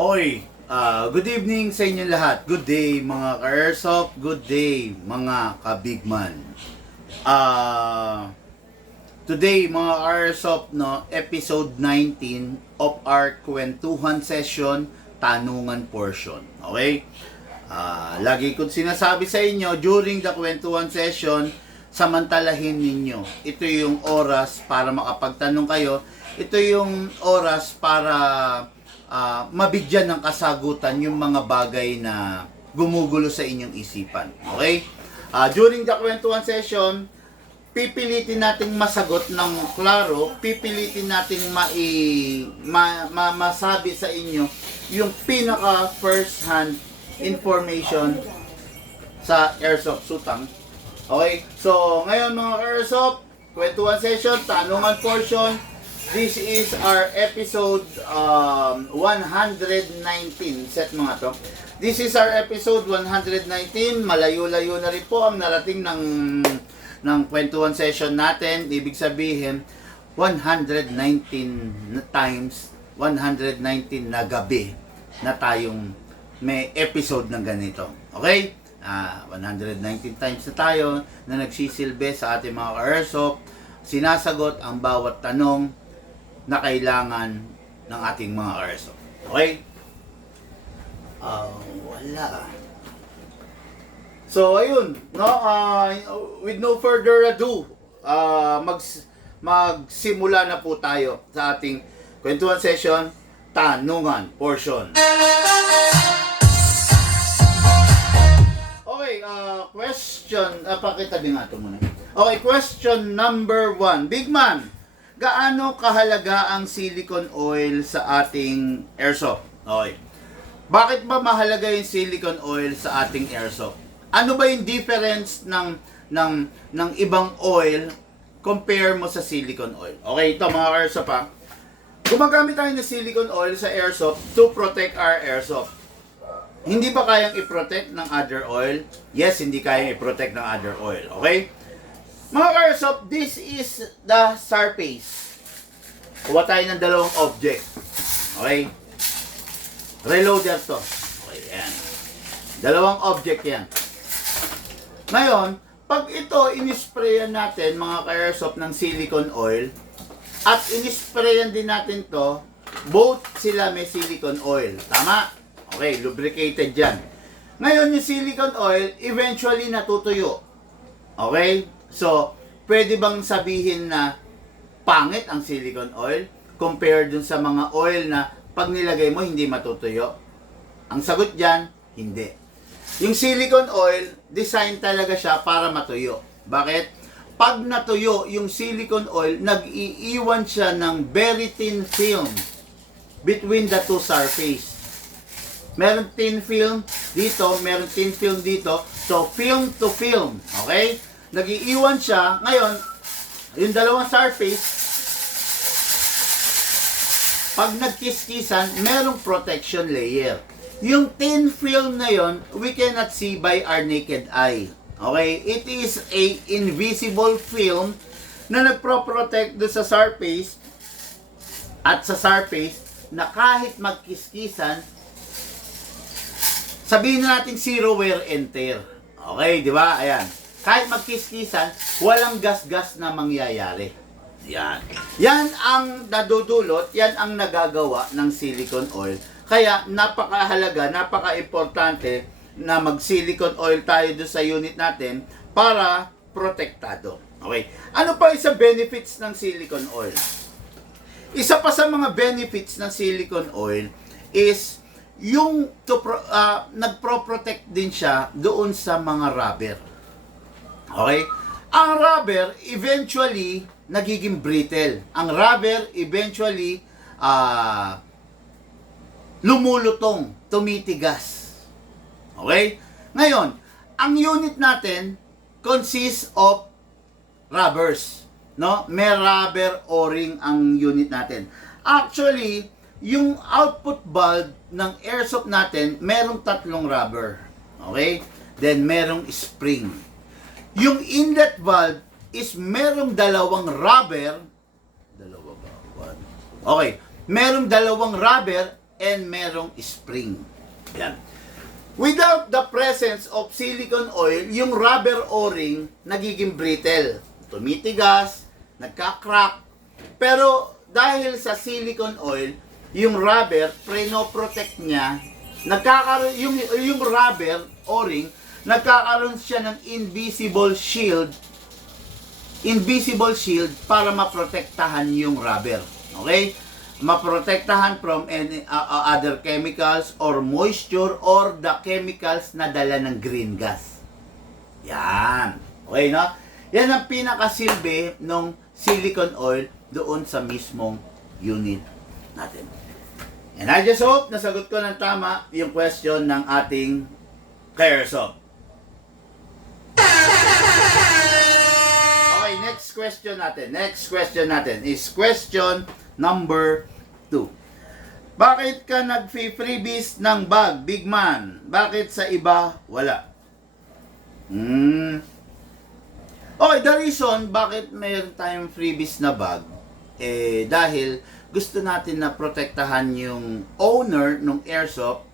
Oy, good evening sa inyo lahat. Good day mga ka-airsoft, good day mga ka-bigman. Today mga ka-airsoft, no, episode 19 of our kwentuhan session, tanungan portion. Okay? Lagi ko sinasabi sa inyo, during the kwentuhan session, samantalahin ninyo. Ito yung oras para makapagtanong kayo. Ito yung oras para mabigyan ng kasagutan yung mga bagay na gumugulo sa inyong isipan. Okay? During the kwentuhan session, pipilitin nating masagot ng klaro, pipilitin nating masabi sa inyo yung pinaka first hand information sa airsoft sutang. Okay? So, ngayon mga airsoft, kwentuhan session, tanungan portion. This is our episode 119. Set mga to. This is our episode 119. Malayo-layo na rin po ang narating ng kwentuhan session natin. Ibig sabihin, 119 times, 119 na gabi na tayong may episode ng ganito. Okay? 119 times na tayo na nagsisilbi sa ating mga airsoft. Sinasagot ang bawat tanong na kailangan ng ating mga airsoft. Okay? Wala. So, ayun. No? With no further ado, magsimula na po tayo sa ating kwentuhan session, tanungan portion. Okay, question. Pakitabi nga ito muna. Okay, question number 1. Big man, gaano kahalaga ang silicone oil sa ating airsoft? Okay. Bakit ba mahalaga yung silicone oil sa ating airsoft? Ano ba yung difference ng ibang oil compare mo sa silicone oil? Okay, ito mga airsoft ha. Gumagamit tayo ng silicone oil sa airsoft to protect our airsoft. Hindi ba kayang i-protect ng other oil? Yes, hindi kayang i-protect ng other oil. Okay? Mga airsoft, this is the surface. Kuha tayo ng dalawang object. Okay? Reloader to. Okay, yan. Dalawang object yan. Ngayon, pag ito inisprayan natin, mga ka-airsoft, ng silicone oil, at inisprayan din natin to, both sila may silicone oil. Tama? Okay, lubricated yan. Ngayon, yung silicone oil, eventually natutuyo. Okay? So, pwede bang sabihin na pangit ang silicone oil compared dun sa mga oil na pag nilagay mo, hindi matutuyo? Ang sagot dyan, hindi. Yung silicone oil, design talaga siya para matuyo. Bakit? Pag natuyo yung silicone oil, nag-iiwan siya ng very thin film between the two surface. Meron thin film dito, meron thin film dito. So, film to film. Okay? Nag-iiwan siya. Ngayon, yung dalawang surface, pag nagkiskisan, merong protection layer. Yung thin film na yon, we cannot see by our naked eye. Okay? It is a invisible film na nagpro-protect doon sa surface at sa surface na kahit magkiskisan, sabihin na natin zero wear and tear. Okay, di ba? Ayan. Kahit magkiskisan, walang gas-gas na mangyayari. Yan. Yan ang nadudulot, yan ang nagagawa ng silicone oil. Kaya napakahalaga, napaka-importante na mag-silicone oil tayo doon sa unit natin para protektado. Okay. Ano pa isa benefits ng silicone oil? Isa pa sa mga benefits ng silicone oil is yung nagpro-protect din siya doon sa mga rubber. Okay? Ang rubber, eventually, nagiging brittle. Ang rubber, eventually, lumulutong, tumitigas. Okay? Ngayon, ang unit natin consists of rubbers. No? May rubber o-ring ang unit natin. Actually, yung output valve ng airsoft natin, merong tatlong rubber. Okay? Then, merong spring. Yung inlet valve is merong dalawang rubber. Dalawa ba? One. Okay. Merong dalawang rubber and merong spring. Yan. Without the presence of silicone oil, yung rubber o-ring nagiging brittle. Tumitigas, nagka-crack. Pero dahil sa silicone oil, yung rubber, preno-protect niya, nagkakaroon, yung rubber o-ring, nagkakaroon siya ng invisible shield para maprotektahan yung rubber. Okay? Maprotektahan from any other chemicals or moisture or the chemicals na dala ng green gas. Yan. Okay, no? Yan ang pinakasilbi ng silicone oil doon sa mismong unit natin. And I just hope nasagot ko ng tama yung question ng ating Airsoft. Okay, next question natin is question number 2. Bakit ka nag-freebies ng bag, big man? Bakit sa iba wala? Okay, the reason bakit mayroon tayong freebies na bag, dahil gusto natin na protektahan yung owner ng airsoft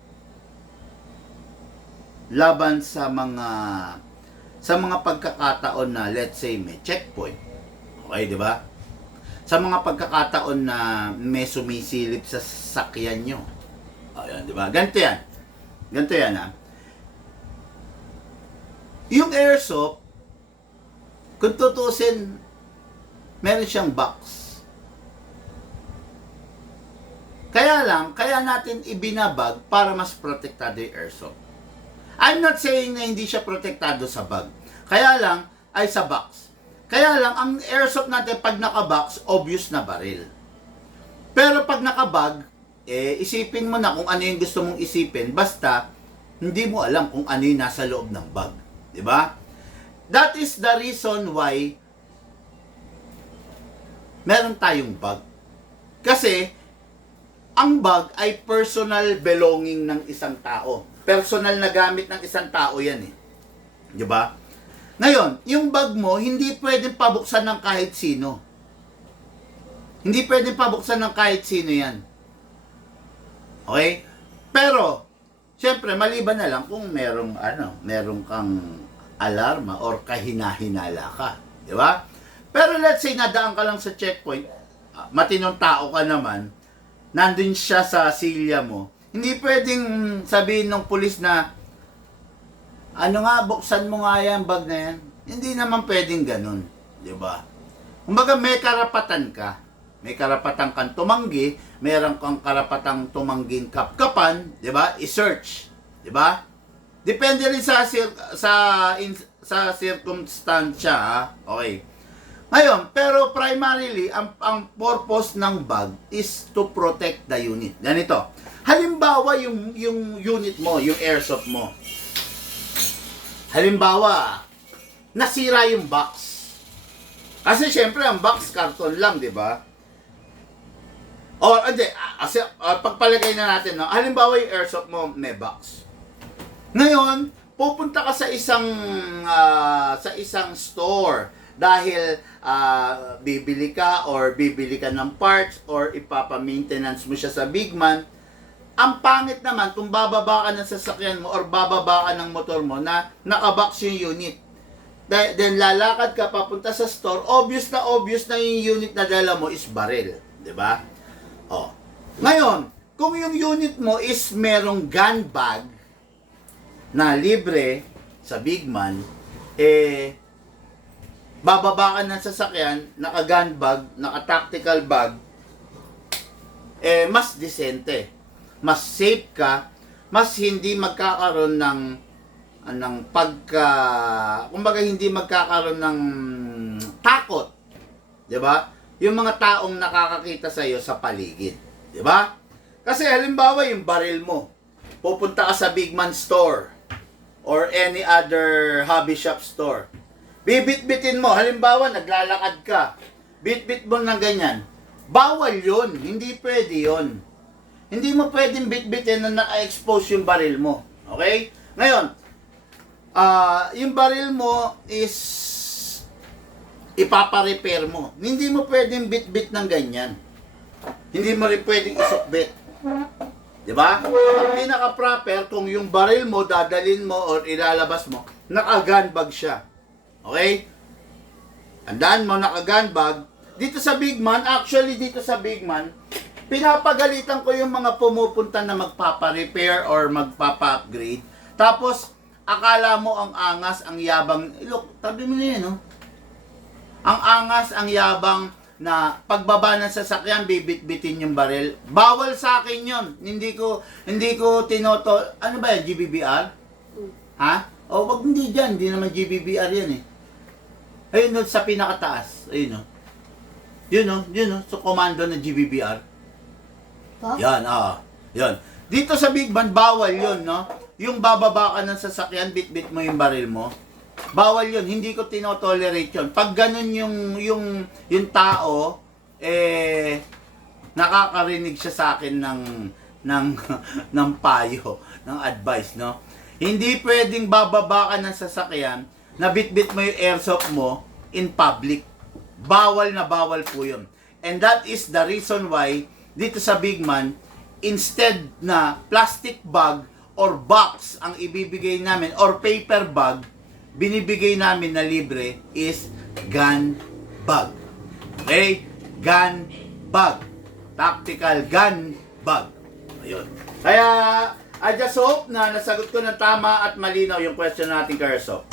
laban sa mga pagkakataon na, let's say, may checkpoint. Okay, di ba? Sa mga pagkakataon na may sumisilip sa sasakyan nyo. Ayan, di ba? Ganito yan, ha? Yung airsoft, kung tutusin, meron siyang box. Kaya natin ibinabag para mas protektado yung airsoft. I'm not saying na hindi siya protektado sa bag. Sa box. Kaya lang, ang airsoft natin, pag naka-box, obvious na baril. Pero pag naka-bag, isipin mo na kung ano yung gusto mong isipin, basta, hindi mo alam kung ano yung nasa loob ng bag. Diba? That is the reason why meron tayong bag. Kasi, ang bag ay personal belonging ng isang tao. Personal na gamit ng isang tao yan eh. Diba? Ngayon, yung bag mo, hindi pwedeng pabuksan ng kahit sino. Hindi pwedeng pabuksan ng kahit sino yan. Okay? Pero, syempre, maliban na lang kung merong kang alarma or kahinahinala ka. Di ba? Pero let's say, nadaan ka lang sa checkpoint, matinong tao ka naman, nandun siya sa silya mo, hindi pwedeng sabihin ng pulis na, buksan mo nga yan, bag na yan. Hindi naman pwedeng ganun. Di ba? Kumbaga, may karapatan ka. May karapatan kang tumanggi, meron kang karapatang tumangging kapkapan, di ba? I-search. Di ba? Depende rin sa circumstansya, ha? Okay. Ngayon, pero primarily, ang purpose ng bag is to protect the unit. Ganito. Halimbawa, yung unit mo, yung airsoft mo. Halimbawa, nasira yung box. Kasi syempre, ang box, karton lang, di ba? Or, hindi, pagpalagay na natin, no? Halimbawa, yung airsoft mo, may box. Ngayon, pupunta ka sa isang store dahil bibili ka ng parts or ipapa-maintenance mo siya sa big man. Ang pangit naman kung bababa ka ng sasakyan mo or bababa ka ng motor mo na nakabox yung unit. Then lalakad ka papunta sa store, obvious na yung unit na dala mo is baril, 'di ba? Oh. Ngayon, kung yung unit mo is merong gun bag na libre sa big man, bababa ka ng sasakyan, naka-gun bag, naka-tactical bag, mas decente. Mas safe ka, mas hindi magkakaroon kumbaga hindi magkakaroon ng takot. 'Di ba? Yung mga taong nakakakita sa iyo sa paligid, 'di ba? Kasi halimbawa yung baril mo, pupunta ka sa big man store or any other hobby shop store. Bibit-bitin mo, halimbawa naglalakad ka, bit-bit mo ng ganyan. Bawal 'yun, hindi pwede 'yun. Hindi mo pwedeng bit-bitin na naka-expose yung baril mo. Okay? Ngayon, yung baril mo is ipapa-repair mo. Hindi mo pwedeng bit-bit ng ganyan. Hindi mo rin pwedeng isukbit. Di ba? Ang pinaka-proper, kung yung baril mo, dadalin mo or ilalabas mo, naka-gun bag siya. Okay? Tandaan mo, naka-gun bag. Dito sa Big Man, actually dito sa Big Man, pinapagalitan ko yung mga pumupunta na magpapa-repair or magpapa-upgrade. Tapos, akala mo ang angas, ang yabang. Look, tabi mo na yan, no? Ang angas, ang yabang na pagbaba ng sasakyan, bibit-bitin yung baril. Bawal sa akin yun. Hindi ko tinoto. Ano ba yan? GBBR? Ha? O, wag hindi dyan. Hindi naman GBBR yan eh. Ayun no, sa pinakataas. Ayun no. Yun no, yun no. So, komando ng GBBR. Huh? Yan, yan. Dito sa Big Band, bawal yun, no? Yung bababa ka ng sasakyan, bit-bit mo yung baril mo. Bawal yun, hindi ko tinotolerate yun. Pag ganun yung tao, nakakarinig siya sa akin ng payo, ng advice, no? Hindi pwedeng bababa ka ng sasakyan, na bit-bit mo yung airsoft mo in public. Bawal na bawal po yun. And that is the reason why, dito sa Big Man, instead na plastic bag or box ang ibibigay namin, or paper bag, binibigay namin na libre is gun bag. Okay? Gun bag. Tactical gun bag. Ayun. Kaya, I just hope na nasagot ko ng tama at malinaw yung question natin, Kerso.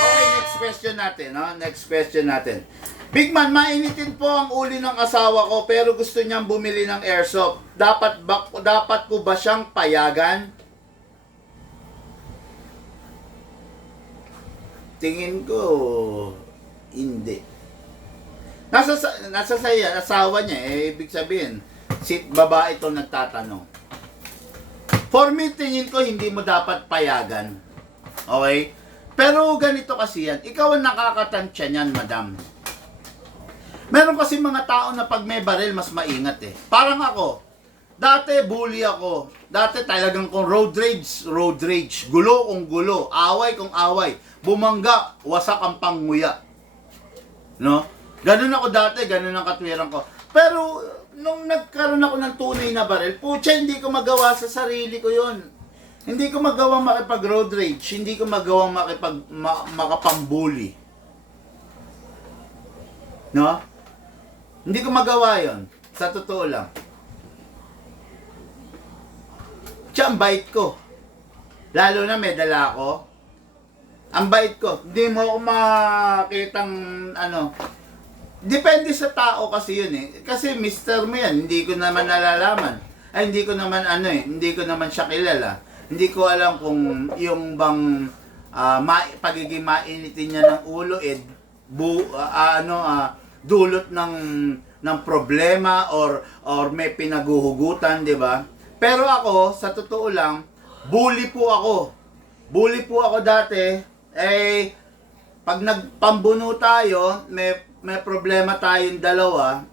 Okay, next question natin. No? Next question natin. Big Man, mainitin po ang uli ng asawa ko pero gusto niyang bumili ng airsoft. Dapat ko ba siyang payagan? Tingin ko, hindi. Nasa saya, asawa niya, ibig sabihin, si babae ito nagtatanong. For me, tingin ko, hindi mo dapat payagan. Okay? Pero ganito kasi yan, ikaw ang nakakatansya niyan, madam. Meron kasi mga tao na pag may baril, mas maingat eh. Parang ako, dati bully ako. Dati talagang kung road rage. Gulo kung gulo, away kung away. Bumangga, wasak ang panguya. No? Ganun ako dati, ganun ang katwiran ko. Pero, nung nagkaroon ako ng tunay na baril, putya, hindi ko magawa sa sarili ko yon. Hindi ko magawang makipag-road rage. Hindi ko magawang makapambully. No? Hindi ko magawa yon. Sa totoo lang. Tiyan, ang bait ko. Lalo na may dala ako. Ang bait ko. Hindi mo ako makitang ano. Depende sa tao kasi yun eh. Kasi mister mo yan. Hindi ko naman nalalaman. Ay, hindi ko naman hindi ko naman siya kilala. Hindi ko alam kung yung bang pagiging mainitin niya ng ulo dulot ng problema or may pinaguhugutan, di ba? Pero ako, sa totoo lang, bully po ako. Bully po ako dati. Pag nagpambuno tayo, may problema tayong dalawa,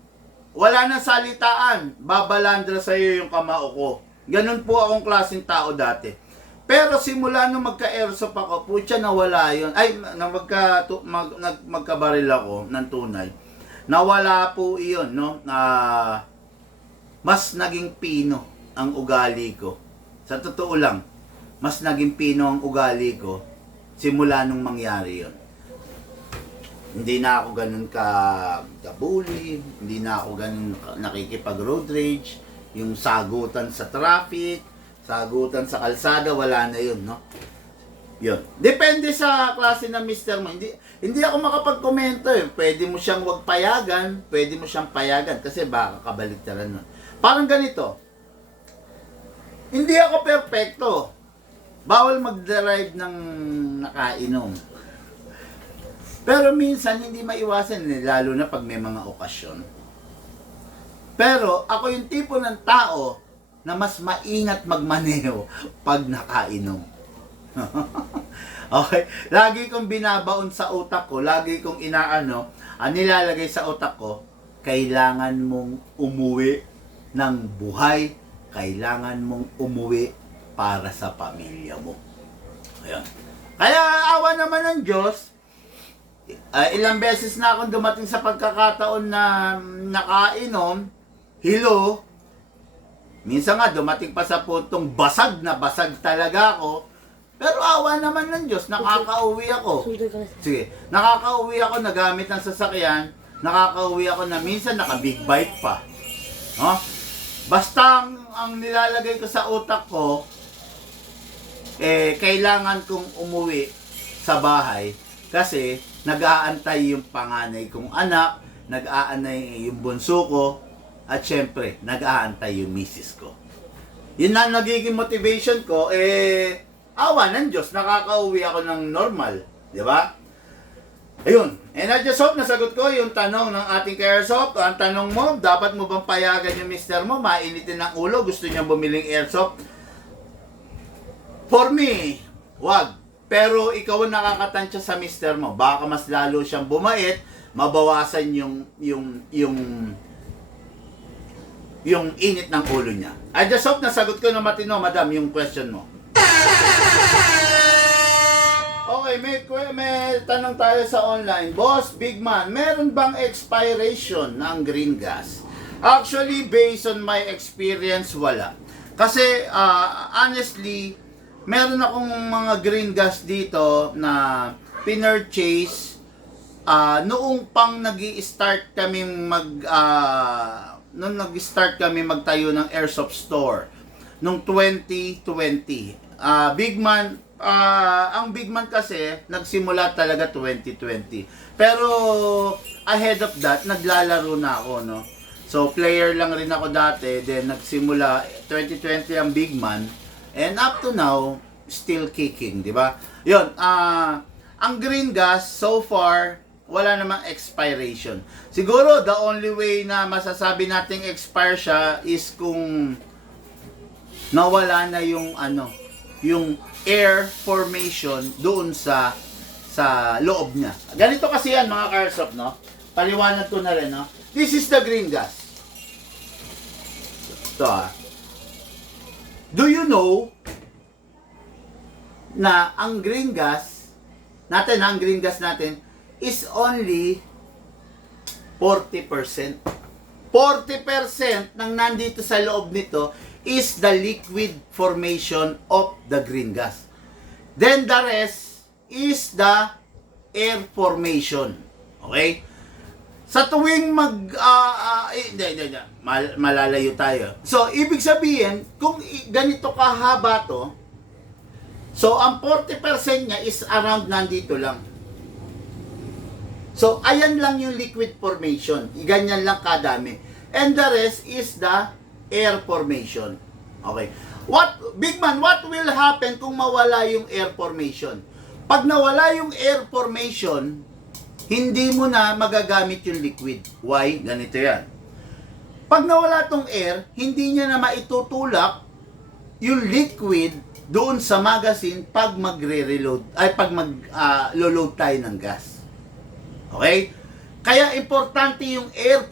wala nang salitaan. Babalandra sa'yo yung kamao ko. Ganun po akong klaseng tao dati. Pero simula nung magka-airsoft ako, putya, nawala yun. Ay, magkabaril ako ng tunay. Nawala po iyon, no? Mas naging pino ang ugali ko. Sa totoo lang, mas naging pino ang ugali ko simula nung mangyari yun. Hindi na ako ganun ka-bully, hindi na ako ganun nakikipag-road rage, yung sagutan sa traffic, sagutan sa kalsada, wala na yun, no? Yun. Depende sa klase ng mister mo. Hindi ako makapag-komento eh. Pwede mo siyang wag payagan, pwede mo siyang payagan kasi baka kabaligtaran nun. Parang ganito. Hindi ako perfecto. Bawal mag-drive ng nakainom. Pero minsan hindi maiwasan eh, lalo na pag may mga okasyon. Pero ako yung tipo ng tao na mas maingat magmaneho pag nakainom. Okay? Lagi kong binabaon sa utak ko, lagi kong nilalagay sa utak ko, kailangan mong umuwi ng buhay, kailangan mong umuwi para sa pamilya mo. Ayan. Kaya awa naman ng Diyos, ilang beses na akong dumating sa pagkakataon na nakainom, hilo, Minsan nga, dumating pa sa puntong basag na basag talaga ako. Pero awa naman ng Diyos, nakakauwi ako. Sige, nakakauwi ako na gamit ng sasakyan, nakakauwi ako na minsan naka-big bike pa. No? Basta ang nilalagay ko sa utak ko, kailangan kong umuwi sa bahay kasi nag-aantay yung panganay kong anak, nag-aantay yung bunso ko, at syempre, nag-aantay yung misis ko. Yun na nagiging motivation ko, awa ng Diyos, nakakauwi ako ng normal. Di ba? Ayun. And I just hope nasagot ko yung tanong ng ating Airsoft. Ang tanong mo, dapat mo bang payagan yung mister mo? Mainitin ng ulo, gusto niya bumiling Airsoft? For me, wag. Pero ikaw ang nakakatansya sa mister mo. Baka mas lalo siyang bumait, mabawasan yung init ng ulo niya. I just hope nasagot ko na matino, madam, yung question mo. Okay, may tanong tayo sa online. Boss, big man, meron bang expiration ng green gas? Actually, based on my experience, wala. Kasi, honestly, meron akong mga green gas dito na pinurchase noong pang nag-i-start kami nung nag-start kami magtayo ng airsoft store nung 2020. Big man, ang big man kasi nagsimula talaga 2020. Pero ahead of that, naglalaro na ako, no. So player lang rin ako dati, then nagsimula 2020 ang big man, and up to now still kicking, di ba? 'Yon, ang green gas so far wala namang expiration. Siguro the only way na masasabi nating expire siya is kung nawala na yung yung air formation doon sa loob niya. Ganito kasi yan mga Airsoft, no? Paliwanag ko na rin, no? This is the green gas. Ito, do you know na ang green gas natin is only 40%. 40% ng nandito sa loob nito is the liquid formation of the green gas. Then the rest is the air formation. Okay? Sa tuwing malalayo tayo. So, ibig sabihin, kung ganito kahaba to, so ang 40% niya is around nandito lang. So, ayan lang yung liquid formation. Ganyan lang kadami. And the rest is the air formation. Okay. Big man, what will happen kung mawala yung air formation? Pag nawala yung air formation, hindi mo na magagamit yung liquid. Why? Ganito yan. Pag nawala tong air, hindi niya na maitutulak yung liquid doon sa magazine pag magre-reload, pag mag-load tayo ng gas. Okay? Kaya importante yung air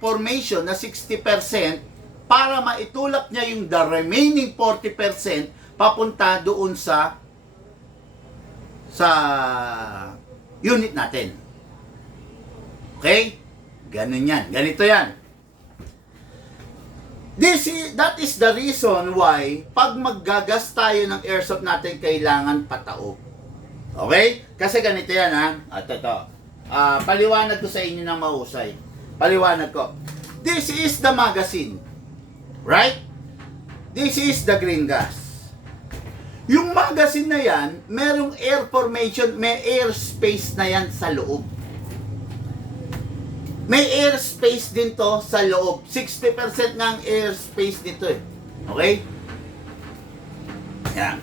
formation na 60% para maitulak niya yung the remaining 40% papunta doon sa unit natin. Okay? Ganun yan. Ganito yan. That is the reason why pag maggagas tayo ng airsoft natin, kailangan pataob. Okay? Kasi ganito yan, ha? At ito. Paliwanag ko sa inyo ng mahusay. Paliwanag ko. This is the magazine. Right? This is the green gas. Yung magazine na yan, merong air formation, may air space na yan sa loob. May air space din to sa loob. 60% ng air space nito eh. Okay? Yan.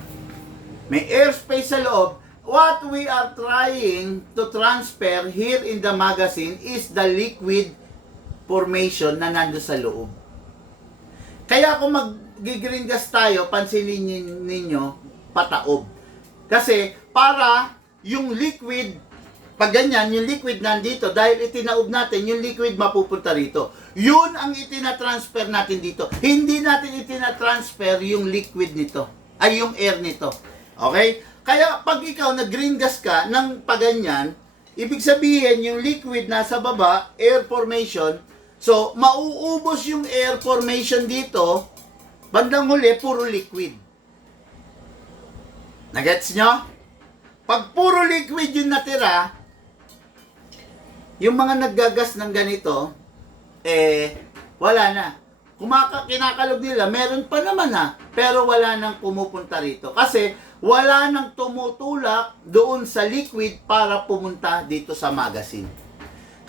May air space sa loob. What we are trying to transfer here in the magazine is the liquid formation na nando sa loob. Kaya kung mag-green gas tayo, pansinin ninyo, pataob. Kasi para yung liquid, pag ganyan, yung liquid nandito, dahil itinaob natin, yung liquid mapupunta rito. Yun ang itinatransfer natin dito. Hindi natin itinatransfer yung liquid nito, ay yung air nito. Okay? Kaya pag ikaw nag-green gas ka ng paganyan, ibig sabihin yung liquid nasa baba, air formation, so mauubos yung air formation dito, bandang huli, puro liquid. Nagets nyo? Pag puro liquid yung natira, yung mga naggagas ng ganito, wala na. Kinakalog nila, meron pa naman pero wala nang pumupunta rito. Kasi wala nang tumutulak doon sa liquid para pumunta dito sa magazine.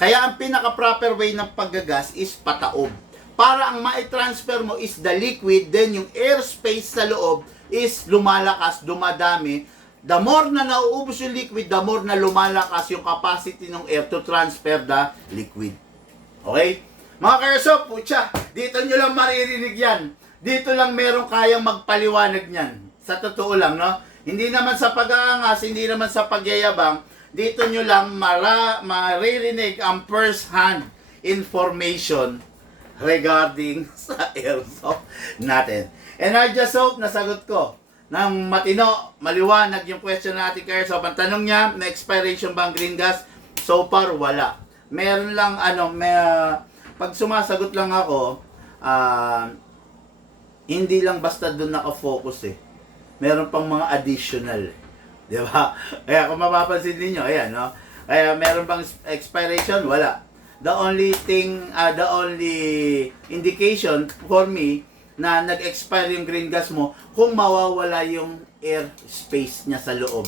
Kaya ang pinaka-proper way ng paggagas is pataob. Para ang ma-transfer mo is the liquid, then yung airspace sa loob is lumalakas, dumadami. The more na nauubos yung liquid, the more na lumalakas yung capacity ng air to transfer the liquid. Okay? Mga ka-airsoft, putya, dito nyo lang maririnig yan. Dito lang merong kayang magpaliwanag niyan. Sa totoo lang, no? Hindi naman sa pag-aangas, hindi naman sa pagyayabang, dito nyo lang maririnig ang first-hand information regarding sa airsoft natin. And I just hope nasagot ko ng matino, maliwanag yung question natin kay airsoft. Ang tanong niya, na expiration ba ang green gas? So far, wala. Meron lang, pag sumasagot lang ako, hindi lang basta doon nakafocus Meron pang mga additional. Di ba? Kaya kung mapapansin niyo, ayan, no? Kaya meron pang expiration? Wala. The only indication for me na nag-expire yung green gas mo kung mawawala yung air space niya sa loob.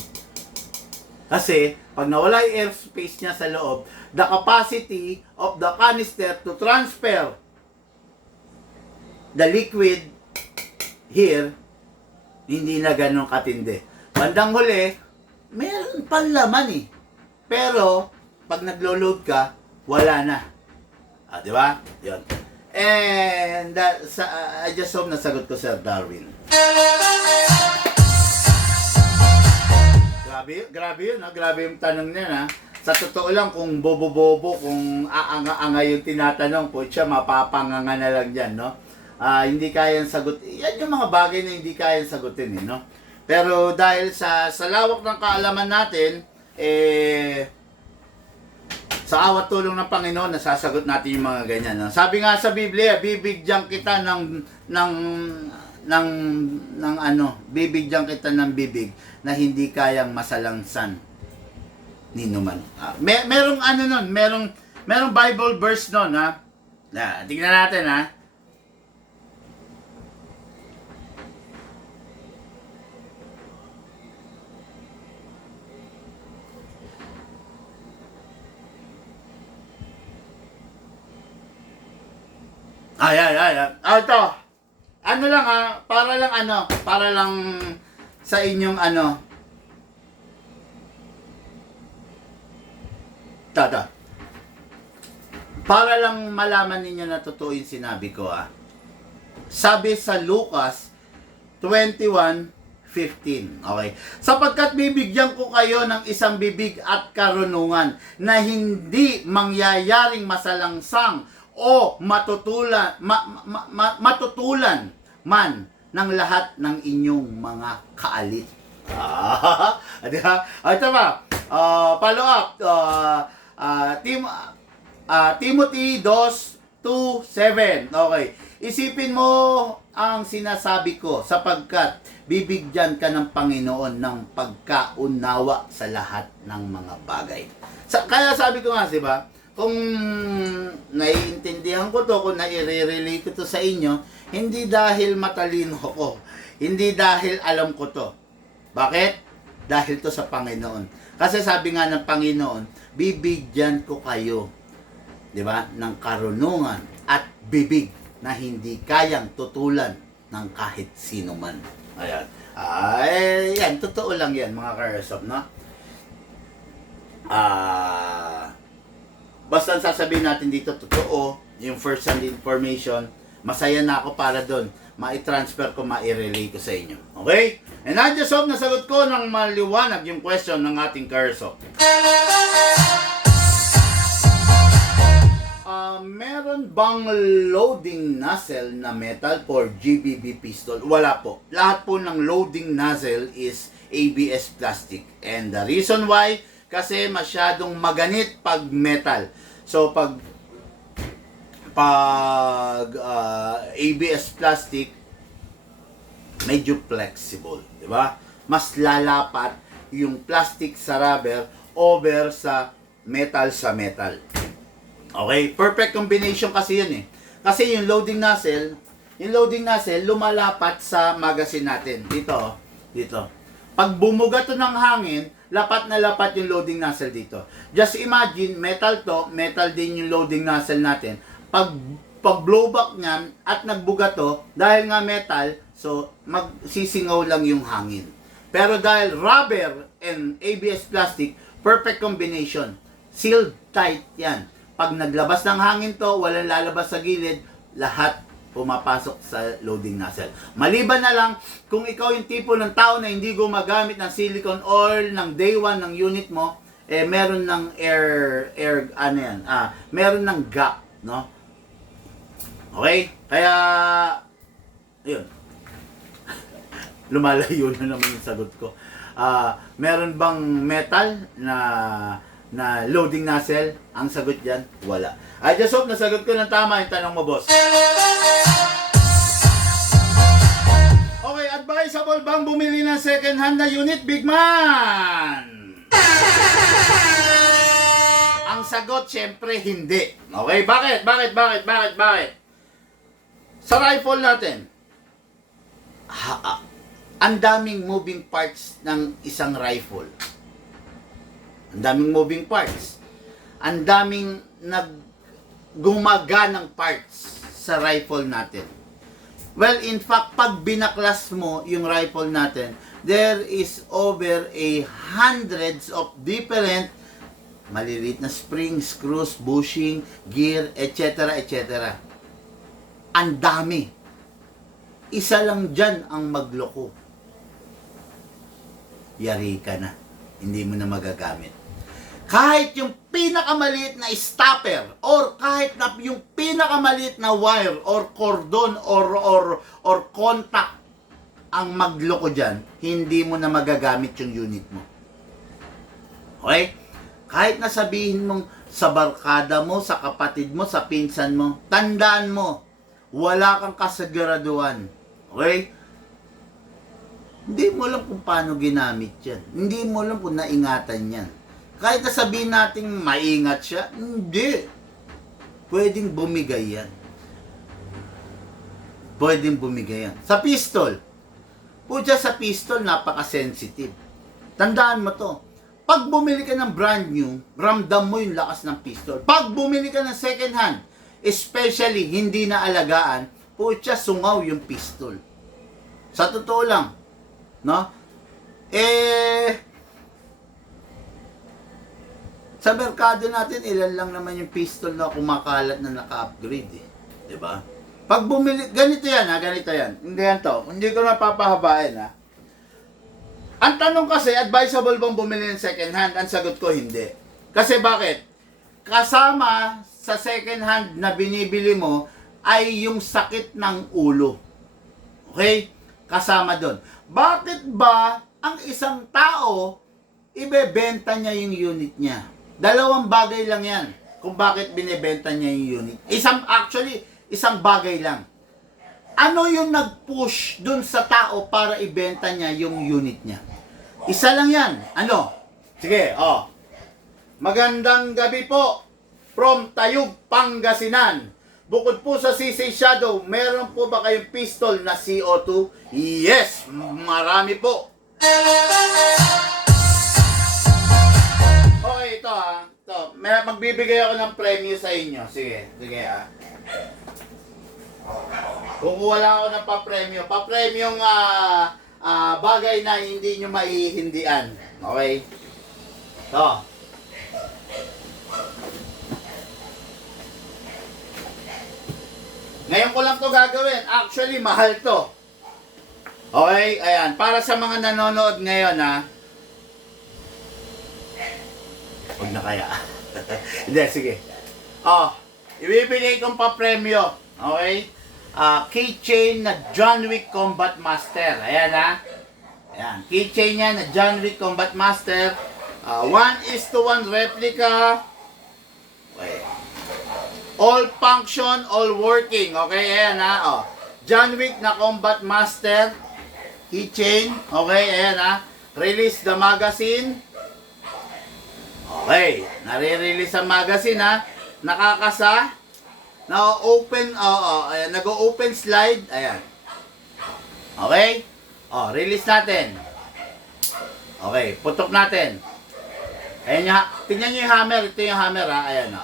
Kasi, pag nawala yung air space niya sa loob, the capacity of the canister to transfer the liquid here, hindi na ganun katindi. Bandang huli, meron pang laman Pero, pag naglo-load ka, wala na. Di ba? Yun. And I just hope nasagot ko, Sir Darwin. Grabe yun, grabe yung tanong niya, Sa totoo lang, kung bobo-bobo, kung aanga-anga yung tinatanong po, siya mapapanganga na lang dyan, no? Hindi kayang sagutin. Yan yung mga bagay na hindi kayang sagutin, no? Pero dahil sa lawak ng kaalaman natin, sa awat tulong ng Panginoon, nasasagot natin yung mga ganyan. No? Sabi nga sa Biblia, bibigyan kita bibigyan kita ng bibig na hindi kayang masalangsan ni numan. Merong merong Bible verse nun, tingnan natin, Ito. Para lang sa inyong Para lang malaman ninyo na totoo yung sinabi ko, Sabi sa Lucas 21:15. Okay. Sapagkat bibigyan ko kayo ng isang bibig at karunungan na hindi mangyayaring masalangsang o matutulan man ng lahat ng inyong mga kaalit. Diba? Ito ba? Follow up. Timothy 2:7. Okay. Isipin mo ang sinasabi ko sapagkat bibigyan ka ng Panginoon ng pagkaunawa sa lahat ng mga bagay. Kaya sabi ko nga, diba? Kung naiintindihan ko to, kung nai-relate ko to sa inyo, hindi dahil matalino ko, hindi dahil alam ko to. Bakit? Dahil to sa Panginoon. Kasi sabi nga ng Panginoon, bibigyan ko kayo, di ba, ng karunungan at bibig na hindi kayang tutulan ng kahit sino man. Ayan. Yan, totoo lang yan, mga ka-airsoft, no? Basta sasabihin natin dito, totoo, yung first-hand information, masaya na ako para doon. Ma-transfer ko, ma-relay ko sa inyo. Okay? And I just hope nasagot ko ng maliwanag yung question ng ating ka-airsoft. Meron bang loading nozzle na metal for GBB pistol? Wala po. Lahat po ng loading nozzle is ABS plastic. And the reason why, kasi masyadong maganit pag metal. So pag ABS plastic, medyo flexible, di ba? Mas lalapat yung plastic sa rubber over sa metal sa metal. Okay? Perfect combination kasi yun eh. Kasi yung loading nozzle lumalapat sa magazine natin. Dito, dito. Pag bumuga to ng hangin, lapat na lapat yung loading nozzle dito. Just imagine, metal to, metal din yung loading nozzle natin. Pag blowback niyan at nagbuga to, dahil nga metal, so magsisingaw lang yung hangin. Pero dahil rubber and ABS plastic, perfect combination. Sealed tight yan. Pag naglabas ng hangin to, walang lalabas sa gilid, lahat pumapasok sa loading nozzle. Maliban na lang, kung ikaw yung tipo ng tao na hindi gumagamit ng silicone oil ng day 1 ng unit mo, meron ng meron ng gap, no? Okay? Kaya, yun. Lumalayo na naman yung sagot ko. Meron bang metal na loading nozzle? Ang sagot dyan, wala. I just hope nasagot ko ng tama yung tanong mo, boss. Okay, advisable bang bumili ng second hand na unit, big man? Ang sagot, syempre, hindi. Okay, bakit? Sa rifle natin, ang daming moving parts ng isang rifle. Ang daming moving parts. Ang daming gumaganang parts sa rifle natin. Well, in fact, pag binaklas mo yung rifle natin, there is over hundreds of different maliliit na springs, screws, bushing, gear, etc. etc. Ang dami. Isa lang dyan ang magloko. Yari ka na. Hindi mo na magagamit. Kahit yung pinakamaliit na stopper or kahit na yung pinakamaliit na wire or cordon or contact ang magloko dyan, hindi mo na magagamit yung unit mo. Okay? Kahit na sabihin mong sa barkada mo, sa kapatid mo, sa pinsan mo, tandaan mo, wala kang kasaguraduhan. Okay? Hindi mo alam kung paano ginamit yan. Hindi mo alam kung naingatan yan. Kahit na sabihin natin maingat siya, hindi. Pwedeng bumigay yan. Pwedeng bumigay yan. Sa pistol. Pucha, sa pistol, napaka-sensitive. Tandaan mo to. Pag bumili ka ng brand new, ramdam mo yung lakas ng pistol. Pag bumili ka ng second hand, especially hindi na alagaan, pucha, sungaw yung pistol. Sa totoo lang, no? Sa merkado natin, ilan lang naman yung pistol na kumakalat na naka-upgrade, eh. 'Di ba? Pag bumili, ganito yan, ganito yan. Hindi yan to. Hindi ko napapahabain, ha. Ang tanong kasi, advisable bang bumili ng second hand? Ang sagot ko, hindi. Kasi bakit? Kasama sa second hand na binibili mo ay yung sakit ng ulo. Okay? Kasama doon. Bakit ba ang isang tao ibebenta niya yung unit niya? Dalawang bagay lang yan kung bakit binebenta niya yung unit. Isang bagay lang. Ano yung nag-push dun sa tao para ibenta niya yung unit niya? Isa lang yan. Ano? Sige, Magandang gabi po from Tayug, Pangasinan. Bukod po sa CC Shadow, meron po ba kayong pistol na CO2? Yes, marami po. Okay, ito Ito, magbibigay ako ng premyo sa inyo. Sige Kukuha lang ako ng papremyo. Papremyong bagay na hindi nyo maihindian. Okay? Ito. Ngayon ko lang to gagawin. Actually, mahal to. Okay? Ayan. Para sa mga nanonood ngayon, huwag na kaya. Hindi, sige. Ibibigay kong papremyo. Okay? Keychain na John Wick Combat Master. Ayan, Ayan. Keychain niya na John Wick Combat Master. 1:1 replica. Okay. All function, all working. Okay, ayan John Wick na Combat Master. Keychain. Okay, ayan ha. Release the magazine. Okay, nare-release ang magazine ha. Nakakasa. Na-open, ayan, nag-open slide. Ayan. Okay? Release natin. Okay, putok natin. Ayan nga, tingnan nyo yung hammer. Ito yung hammer ha. Ayan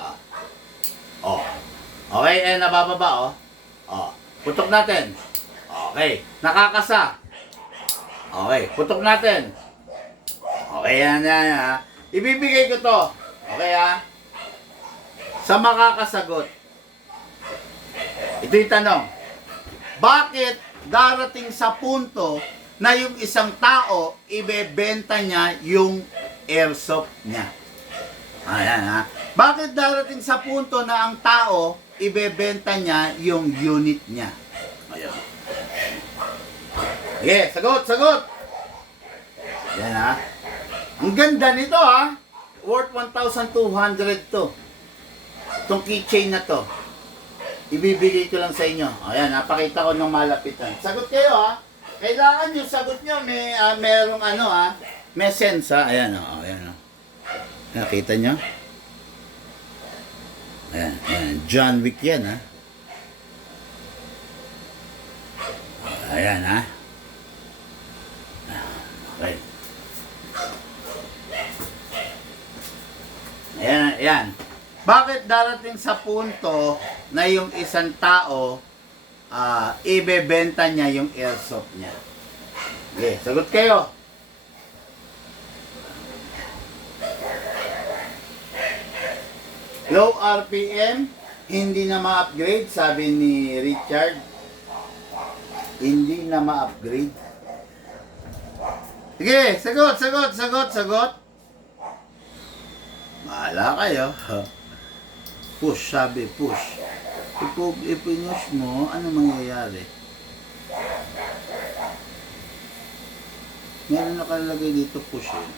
Okay, ayan, nabababa putok natin. Okay, nakakasa. Okay, putok natin. Okay, yan ha. Ibibigay ko to. Okay ha. Sa makakasagot. Ito yung tanong. Bakit darating sa punto na yung isang tao, ibebenta niya yung airsoft niya? Ayan ha. Bakit darating sa punto na ang tao, ibebenta niya yung unit niya? Ayan. Okay, sagot. Yan ha. Ang ganda nito ha. Worth 1,200 to. Itong keychain na to. Ibibigay ko lang sa inyo. Ayan, napakita ko ng malapitan. Sagot kayo ha. Kailangan yung sagot nyo may merong may sense ha. Ayan ayan Nakita nyo? Ayan. John Wick yan ha. Ayan ha. Okay. Ayan. Bakit darating sa punto na yung isang tao ibebenta niya yung airsoft niya? Okay, sagot kayo. Low RPM, hindi na ma-upgrade, sabi ni Richard. Hindi na ma-upgrade. Sige, sagot. Bahala kayo. Push, sabi, push. Ipinush mo, ano mangyayari? Meron nakalagay dito, push eh.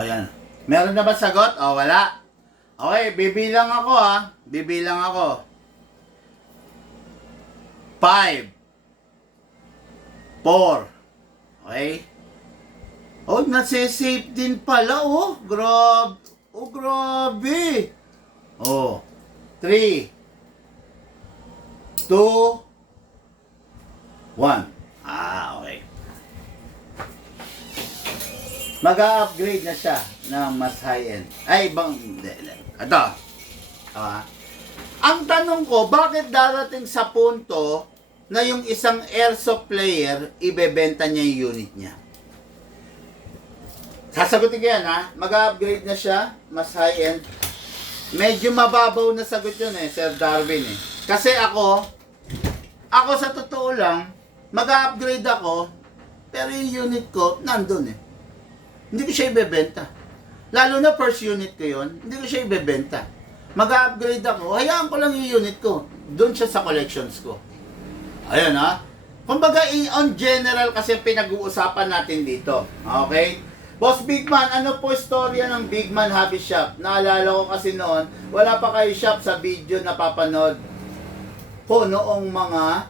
Yan. Meron na ba sagot? Wala. Okay, bibilang ako ha. Bibilang ako. 5 4 Okay? Nasa-safe din pala, grabe. Grabe. 3 2 1 okay. Mag-upgrade na siya na mas high-end. Ito. Ang tanong ko, bakit darating sa punto na yung isang airsoft player, ibebenta niya yung unit niya? Sasagutin ko yan ha. Mag-upgrade na siya, mas high-end. Medyo mababaw na sagot yun Sir Darwin Kasi ako sa totoo lang, mag-upgrade ako, pero yung unit ko, nandun Hindi ko siya ibebenta. Lalo na first unit ko yun, hindi ko siya ibebenta. Mag-upgrade ako, hayaan ko lang yung unit ko. Doon siya sa collections ko. Ayun ha. Kumbaga, on general kasi pinag-uusapan natin dito. Okay? Boss Bigman, ano po istorya ng Bigman Hobby Shop? Naalala ko kasi noon, wala pa kayo shop sa video na papanood ko noong mga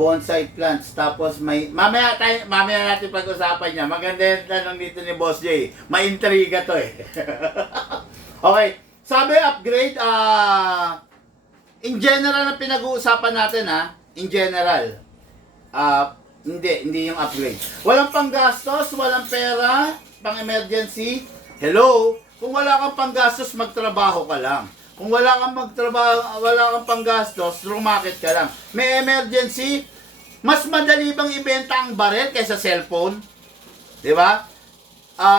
bonsai plants. Tapos mamaya natin pag-usapan niya. Maganda yung tanong dito ni Boss J. May intriga to Okay. Sabi upgrade, in general na pinag-uusapan natin in general. Hindi yung upgrade. Walang panggastos, walang pera, pang emergency. Hello? Kung wala kang panggastos, magtrabaho ka lang. Kung wala kang panggastos, rumakit ka lang. May emergency, mas madali bang ibenta ang barel kaysa cellphone? Di ba?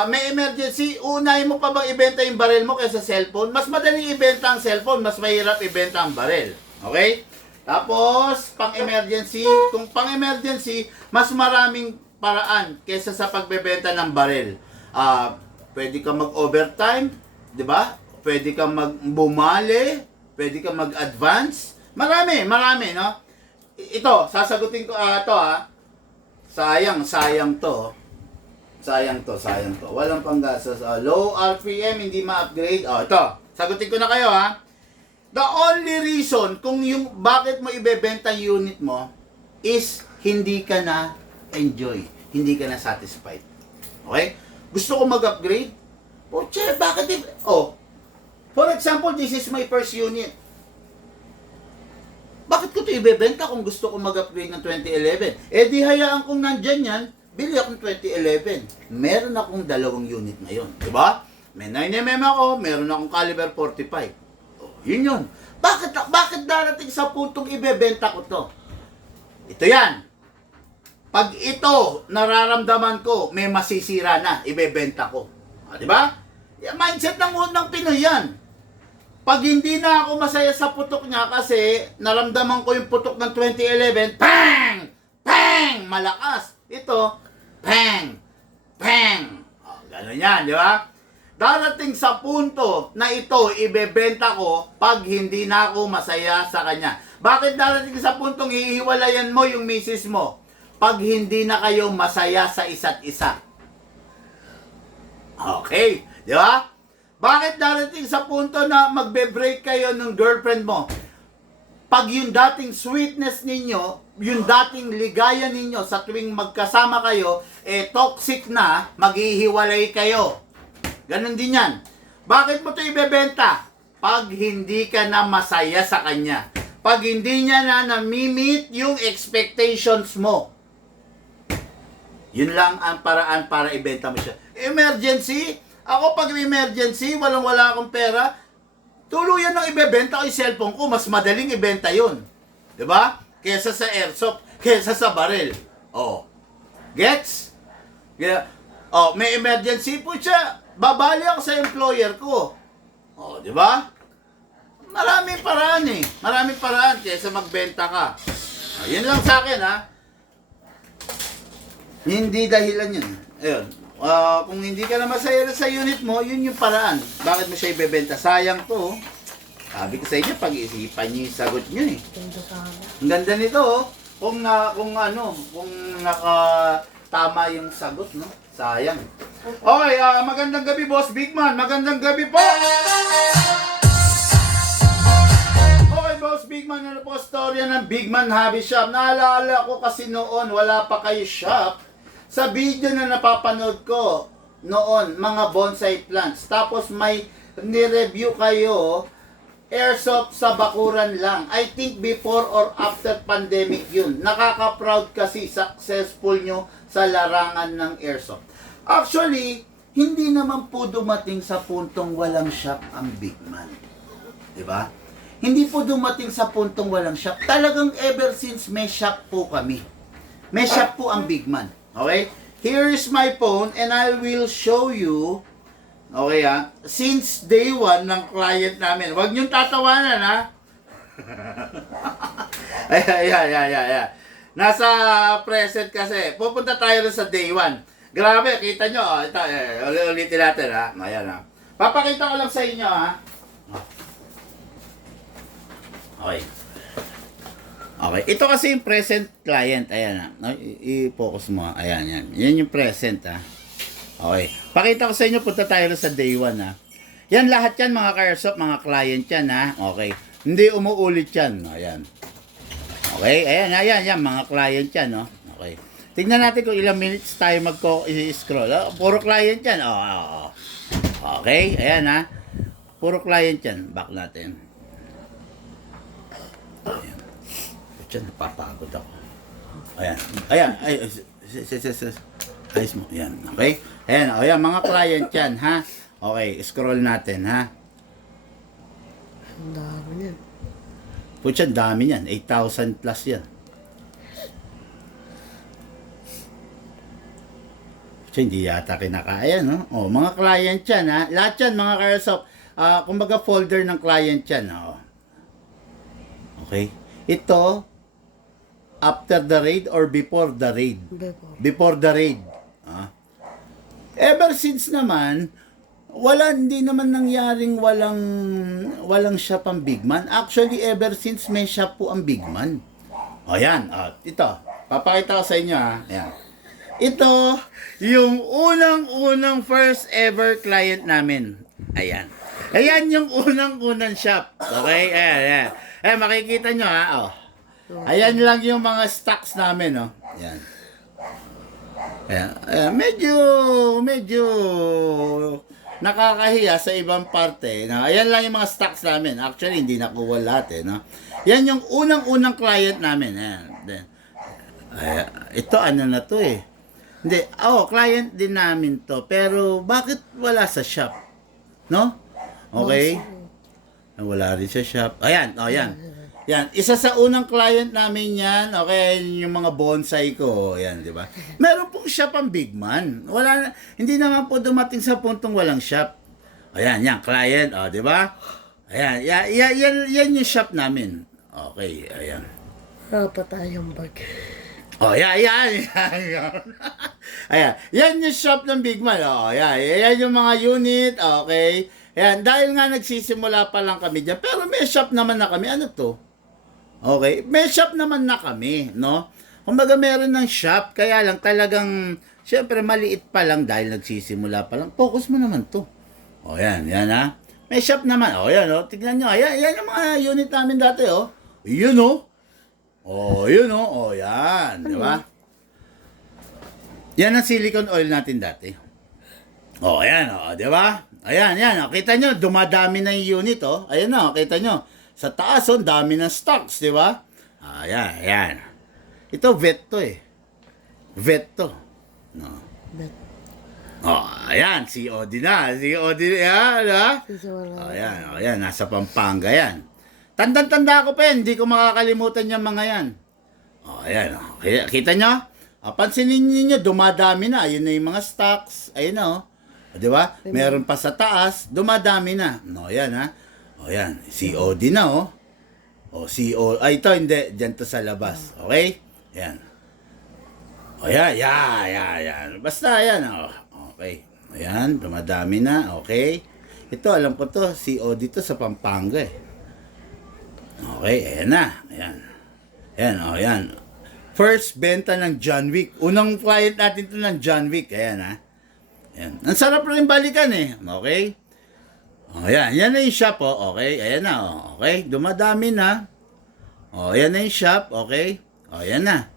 May emergency, unahin mo pa bang ibenta yung barel mo kaysa cellphone? Mas madali ibenta ang cellphone, mas mahirap ibenta ang barel. Okay? Tapos, pang-emergency, kung pang-emergency, mas maraming paraan kaysa sa pagbebenta ng barel. Pwede ka mag-overtime, di ba? Pwede ka mag-bumali, pwede ka mag-advance. Marami, no? Ito, sasagutin ko sayang to. Sayang to, sayang to. Walang panggastos. Low RPM, hindi ma-upgrade. Ito. Sagutin ko na kayo, ha. The only reason kung yung bakit mo ibebenta yung unit mo is hindi ka na enjoy. Hindi ka na satisfied. Okay? Gusto ko mag-upgrade? Bakit? For example, this is my first unit. Bakit ko ito ibebenta kung gusto ko mag-upgrade ng 2011? Di hayaan kong nandyan yan, bili akong 2011. Meron akong 2 unit ngayon. Diba? May 9mm ako, meron akong caliber 45. Yun yun. Bakit darating sa puntong ibebenta ko to? Ito yan. Pag ito, nararamdaman ko, may masisira na, ibebenta ko. Diba? Mindset ng unang Pinoy yan. Pag hindi na ako masaya sa putok niya kasi naramdaman ko yung putok ng 2011, pang! Pang! Malakas. Ito, pang! Pang! Gano'n yan, di ba? Darating sa punto na ito ibebenta ko pag hindi na ako masaya sa kanya. Bakit darating sa puntong hihiwalayan mo yung misis mo? Pag hindi na kayo masaya sa isa't isa. Okay, di ba? Bakit darating sa punto na magbe-break kayo ng girlfriend mo? Pag yung dating sweetness ninyo, yung dating ligaya ninyo sa tuwing magkasama kayo, toxic na, maghihiwalay kayo. Ganon din yan. Bakit mo ito ibebenta? Pag hindi ka na masaya sa kanya. Pag hindi niya na nami-meet yung expectations mo. Yun lang ang paraan para ibenta mo siya. Emergency? Ako pag may emergency, walang-wala akong pera, tuluyan ng ibebenta ko yung cellphone ko, mas madaling ibenta yun. Diba? Kesa sa airsoft, kesa sa baril. Gets? May emergency po siya, babali ako sa employer ko. Diba? Maraming paraan eh. Maraming paraan kesa magbenta ka. Yun lang sa akin, ha. Hindi dahilan yun. Ayun. Kung hindi ka na masaya sa unit mo, yun yung paraan. Bakit mo siya ibebenta? Sayang to. Sabi ko sa inyo, pag-iisipan niyo yung sagot niyo eh. Ang ganda nito oh. Kung nakatama yung sagot, no? Sayang. Okay, magandang gabi, Boss Bigman. Magandang gabi po. Okay, Boss Bigman, ano po storya ng Bigman Hobby Shop? Naalala ko kasi noon, wala pa kayo shop. Sa video na napapanood ko noon, mga bonsai plants. Tapos may ni-review kayo, airsoft sa bakuran lang. I think before or after pandemic yun. Nakaka-proud kasi successful nyo sa larangan ng airsoft. Actually, hindi naman po dumating sa puntong walang shop ang Bigman. Diba? Hindi po dumating sa puntong walang shop. Talagang ever since may shop po kami. May shop po ang Bigman. Okay? Here is my phone and I will show you, okay since day 1 ng client namin. Huwag niyong tatawanan ha. Ayan. Nasa present kasi. Pupunta tayo rin sa day 1. Grabe, kita nyo. Ito, ulitin natin ha. Ayan ha. Papakita ko lang sa inyo ha. Okay. Okay, ito kasi yung present client. Ayan na. I-focus mo. Ayan, yan. Yan yung present ha. Okay. Pakita ko sa inyo, punta tayo sa day 1 ha. Yan lahat yan mga ka-airsoft, mga client yan ha. Okay. Hindi umuulit yan. Ayan. Okay, ayan, mga client yan no. Okay. Tingnan natin kung ilang minutes tayo mag-scroll. Puro client yan. Okay, ayan ha. Puro client yan. Back natin. Ayan. Diyan, napapagod ako. Ayan. Ayos mo. Ayan. Okay? Ayan, mga client yan, ha? Okay, scroll natin, ha? Ang dami yan. Putya, dami yan. 8,000 plus yan. Putya, hindi yata kinakaya, no? Mga client yan, ha? Lahat yan, mga ka-airsoft. Kumbaga folder ng client yan, Okay? Ito, after the raid or before the raid? Before the raid. Ever since naman, hindi naman nangyaring walang shop ang Bigman. Actually, ever since may shop po ang Bigman. Ayan, ito. Papakita ko sa inyo ha. Ayan. Ito, yung unang-unang first ever client namin. Ayan. Ayan yung unang-unang shop. Okay? Ayan, ayan. Ayan, makikita nyo ha. Oh. Ayan lang yung mga stocks namin, oh. Ayan. Ayan. Ayan. Medyo nakakahiya sa ibang parte. No? Ayan lang yung mga stocks namin. Actually, hindi nakuha lahat, eh. No? Yan yung unang-unang client namin. Ayan. Then, ito, ano na to, eh. Hindi, client din namin to. Pero, bakit wala sa shop? No? Okay? Wala rin sa shop. Ayan, yan. Yan, isa sa unang client namin yan. Okay, yung mga bonsai ko. Yan, di ba? Meron pong shop ang Big Man. Wala na, hindi naman po dumating sa puntong walang shop. Ayan, yan, client. Di ba? Ayan, yan yung shop namin. Okay, ayan. Wala tayong bag. Yan. Ayan. Yan yung shop ng Big Man. Yan yung mga unit. Okay. Ayan. Dahil nga nagsisimula pa lang kami dyan. Pero may shop naman na kami. Ano to? Okay. May shop naman na kami. No? Kumbaga meron ng shop. Kaya lang talagang, syempre maliit pa lang dahil nagsisimula pa lang. Focus mo naman to. Yan. Yan ha. May shop naman. Yan o. Tignan nyo. Yan yung mga unit namin dati o. Yun o. Yun o. Yan. Di ba? Yan ang silicone oil natin dati. Ayan di ba? Ayan, yan. Kita nyo, dumadami na yung unit, Ayan na, kita nyo. Sa taas, dami ng stocks, di ba? Ayan. Ito, vet to, eh. Vet to. No. Bet. Ayan, COD na. COD, yan, ha? Ayan, nasa Pampanga yan. Tandang-tanda ko pa yan, hindi ko makakalimutan yung mga yan. Ayan, kita nyo? Pansinin niyo, dumadami na. Ayun na yung mga stocks. Ayun na, di ba? Meron pa sa taas, dumadami na. Yan, ha? Yan, COD na, ito, hindi. Diyan to sa labas. Okay? Yan. Yan. Basta, yan, Okay. Ayan, dumadami na. Okay? Ito, alam ko to. COD to sa Pampanga, eh. Okay, ayan na. Ayan. First benta ng John Wick. Unang client natin to ng John Wick. Ayan, ha. Ayan. Ang sarap rin balikan, eh. Okay? Yan na yung shop, Okay, ayan na, Okay, dumadami na. Yan na yung shop, okay? Yan na.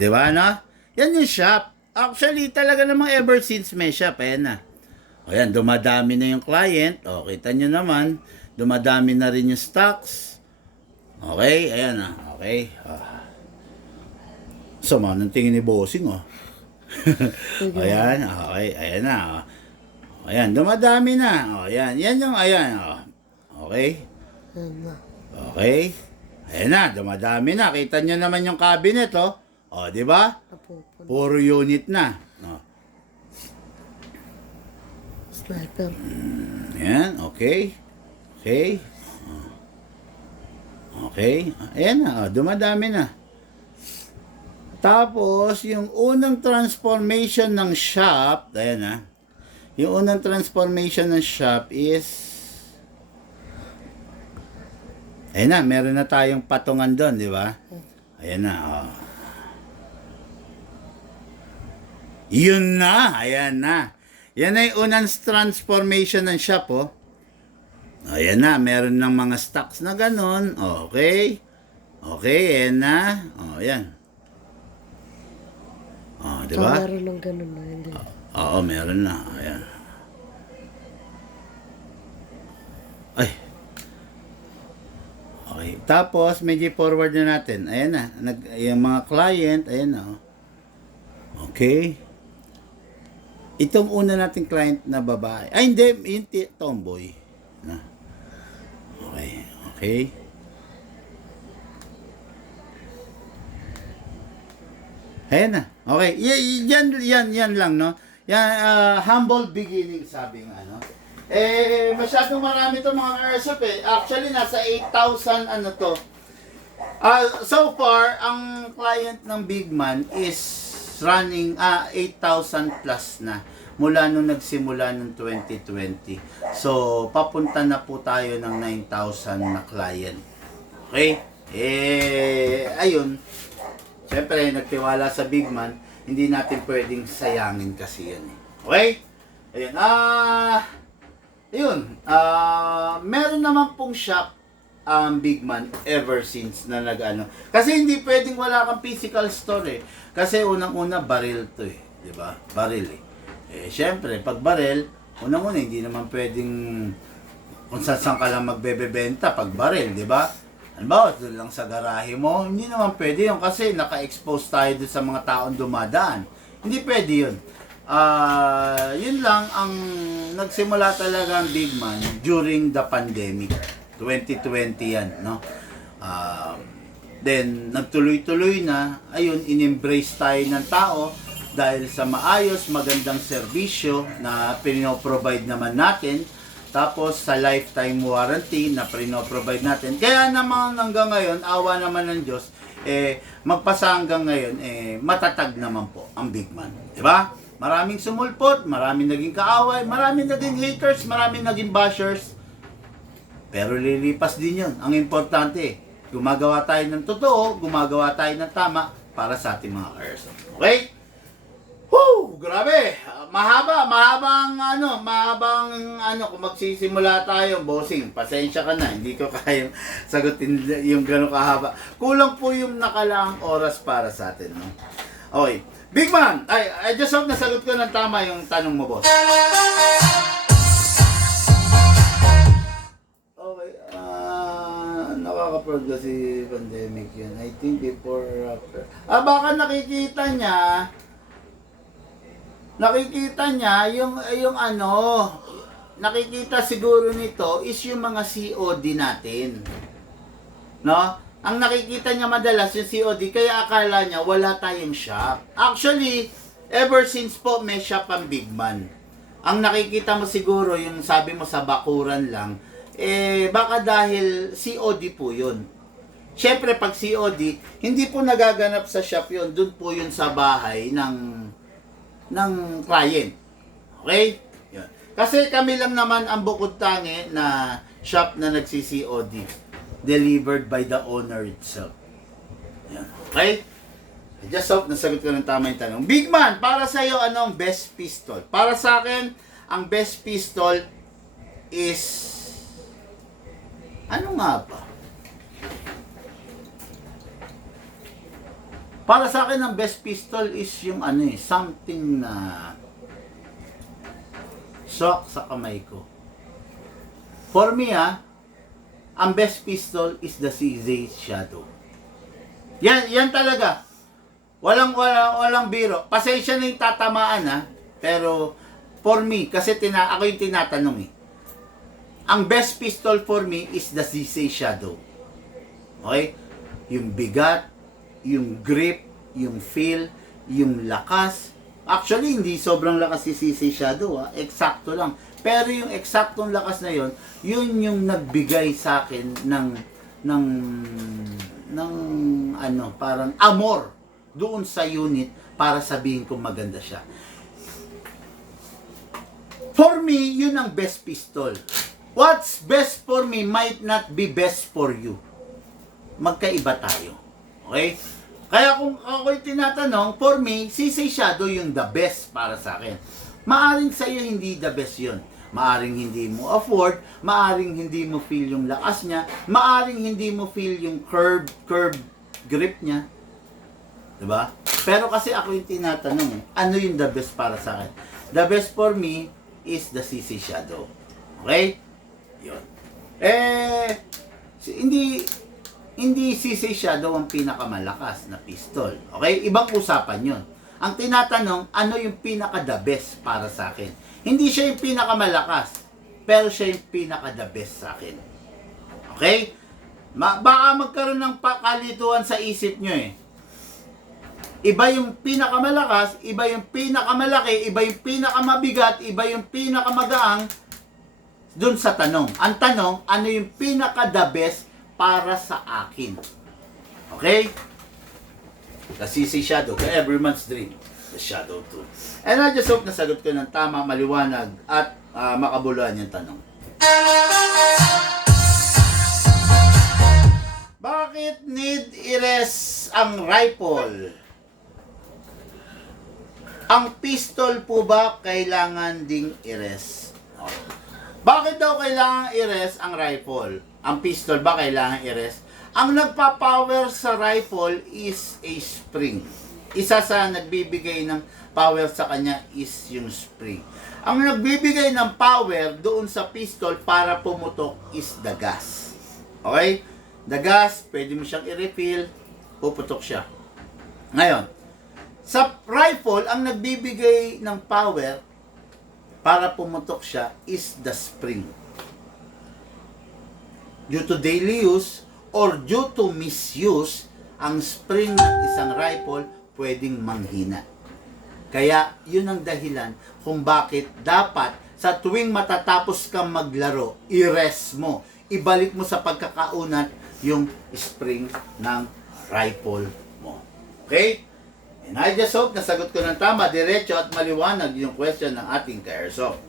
Di ba, no? Yan yung shop. Actually, talaga namang ever since may shop, ayan na. Ayan, dumadami na yung client. Kita nyo naman. Dumadami na rin yung stocks. Okay, ayan na. Okay. Sama ng tingin ni Bossing, Ayan, okay. Ayan na, Ayan, dumadami na. Ayan, yan yung, ayan, Okay. Okay. Ayan na, dumadami na. Kita nyo naman yung cabinet, di ba? Puro unit na. Sniper. Ayan, okay. Okay. Okay. Ayan na, dumadami na. Tapos, yung unang transformation ng shop, ayan na. Yung unang transformation ng shop is, ayan na, meron na tayong patungan doon, di ba? Ayan na, Yun na, ayan na. Yan na yung unang transformation ng shop, Ayan na, meron ng mga stocks na ganun. Okay. Okay, ayan na. Ayan. Di ba? Meron ng ganun na, hindi. Meron na. Ayan. Ay. Okay. Tapos, medyo forward na natin. Ayan na. Yung mga client, ayan na. Okay. Itong una nating client na babae. Ay, hindi. Yung tomboy. Okay. Ayan na. Okay. Yan lang, no? Yan, humble beginning, sabi nga, no? Masyadong marami to mga airsoft, Actually, nasa 8,000, to. So far, ang client ng Big Man is running 8,000 plus na mula nung nagsimula ng 2020. So, papunta na po tayo ng 9,000 na client. Okay? Ayun. Siyempre, nagtiwala sa big man, hindi natin pwedeng sayangin kasi yun. Okay? Ayun. Meron naman pong shop ang big man ever since na nag-ano. Kasi hindi pwedeng wala kang physical store eh. Kasi unang-una, baril to eh. Diba? Baril eh. Siyempre, pag baril, unang-una, hindi naman pwedeng kung saan ka lang magbebebenta pag baril, di ba? Halimbawa, doon lang sa garahe mo, hindi naman pwede yun kasi naka-expose tayo doon sa mga taong dumadaan. Hindi pwede yun. Yun lang ang nagsimula talaga ang big man during the pandemic. 2020 yan, no? Then, nagtuloy-tuloy na, ayun, in-embrace tayo ng tao dahil sa maayos, magandang serbisyo na pinoprovide naman natin. Tapos sa lifetime warranty na pinoprovide natin. Kaya naman hanggang ngayon, awa naman ng Diyos, magpasa hanggang ngayon, matatag naman po ang big man. Diba? Maraming sumulpot, maraming naging kaaway, maraming naging haters, maraming naging bashers. Pero lilipas din yun. Ang importante, gumagawa tayo ng totoo, gumagawa tayo ng tama para sa ating mga airsoft. Okay? Woo! Grabe! Mahabang kung magsisimula tayo, bossing, pasensya ka na, hindi ko kayang sagutin yung gano'ng kahaba. Kulang po yung nakalaang oras para sa atin, no? Okay. Big man! I just hope nasagot ko ng tama yung tanong mo, boss. Okay. Nakaka-proud kasi pandemic yun. I think before, after. Baka nakikita niya nakikita siguro nito is yung mga COD natin. No? Ang nakikita niya madalas yung COD, kaya akala niya wala tayong shop. Actually, ever since po may shop ang big man. Ang nakikita mo siguro yung sabi mo sa bakuran lang, baka dahil COD po yun. Siyempre pag COD, hindi po nagaganap sa shop yun, dun po yun sa bahay ng client. Okay? Yun. Kasi kami lang naman ang bukod tangi na shop na nagsi-COD. Delivered by the owner itself. Yan. Okay? I just hope nasagot ko ng tama yung tanong. Big man, para sa iyo anong best pistol? Para sa akin, ang best pistol is ano nga ba? Para sa akin, ang best pistol is yung something na shock sa kamay ko. For me, ang best pistol is the CZ Shadow. Yan talaga. Walang biro. Pasensya na yung tatamaan, pero for me, kasi ako yung tinatanong Ang best pistol for me is the CZ Shadow. Okay? Yung bigat, yung grip, yung feel, yung lakas. Actually, hindi sobrang lakas si CZ Shadow, eksakto lang. Pero yung eksaktong lakas na yon, yun yung nagbigay sa akin ng parang amor doon sa unit para sabihin kong maganda siya. For me, yun ang best pistol. What's best for me might not be best for you. Magkaiba tayo. Okay? Kaya kung ako'y tinatanong, for me, CZ Shadow yung the best para sa akin. Maaring sa iyo hindi the best yun. Maaring hindi mo afford, maaring hindi mo feel yung lakas niya, maaring hindi mo feel yung curve grip niya. Diba? Pero kasi ako yung tinatanong, ano yung the best para sa akin? The best for me is the CZ Shadow. Okay? Yun. Hindi CZ Shadow ang pinakamalakas na pistol. Okay? Ibang usapan yun. Ang tinatanong, ano yung pinaka-the best para sa akin? Hindi siya yung pinakamalakas, pero siya yung pinaka-the best sa akin. Okay? Baka magkaroon ng kalituhan sa isip nyo Iba yung pinakamalakas, iba yung pinakamalaki, iba yung pinakamabigat, iba yung pinakamagaang dun sa tanong. Ang tanong, ano yung pinaka-the best para sa akin? Okay? The CZ Shadow, the Everyman's Dream, the Shadow 2. And I just hope nasagot ko ng tama, maliwanag, at makabuluhan yung tanong. Baka Bakit need i-rest ang rifle? Ang pistol po ba kailangan ding i-rest? Bakit daw kailangan i-rest ang rifle? Ang pistol ba kailangan i-rest? Ang nagpa-power sa rifle is a spring. Isa sa nagbibigay ng power sa kanya is yung spring. Ang nagbibigay ng power doon sa pistol para pumutok is the gas. Okay? The gas, pwede mo siyang i-refill, puputok siya. Ngayon, sa rifle, ang nagbibigay ng power para pumutok siya is the spring. Due to daily use or due to misuse, ang spring ng isang rifle pwedeng manghina. Kaya yun ang dahilan kung bakit dapat sa tuwing matatapos kang maglaro, i-rest mo, ibalik mo sa pagkakaunat yung spring ng rifle mo. Okay? And I just hope nasagot ko ng tama, diretso at maliwanag yung question ng ating ka-airsoft.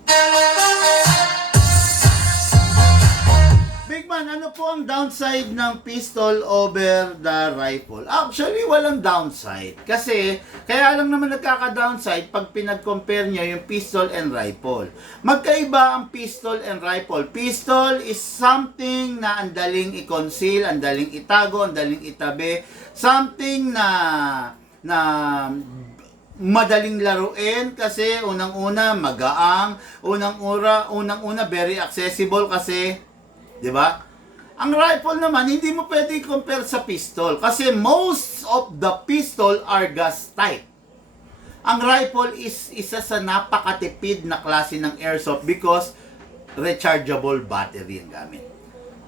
Big man, ano po ang downside ng pistol over the rifle? Actually, walang downside. Kasi, kaya lang naman nagkaka-downside pag pinag-compare nyo yung pistol and rifle. Magkaiba ang pistol and rifle. Pistol is something na andaling i-conceal, andaling itago, andaling itabi. Something na madaling laruin kasi unang-una magaang, unang-una very accessible kasi, 'di ba? Ang rifle naman hindi mo pwede i-compare sa pistol kasi most of the pistol are gas type. Ang rifle is isa sa napakatipid na klase ng airsoft because rechargeable battery ang gamit.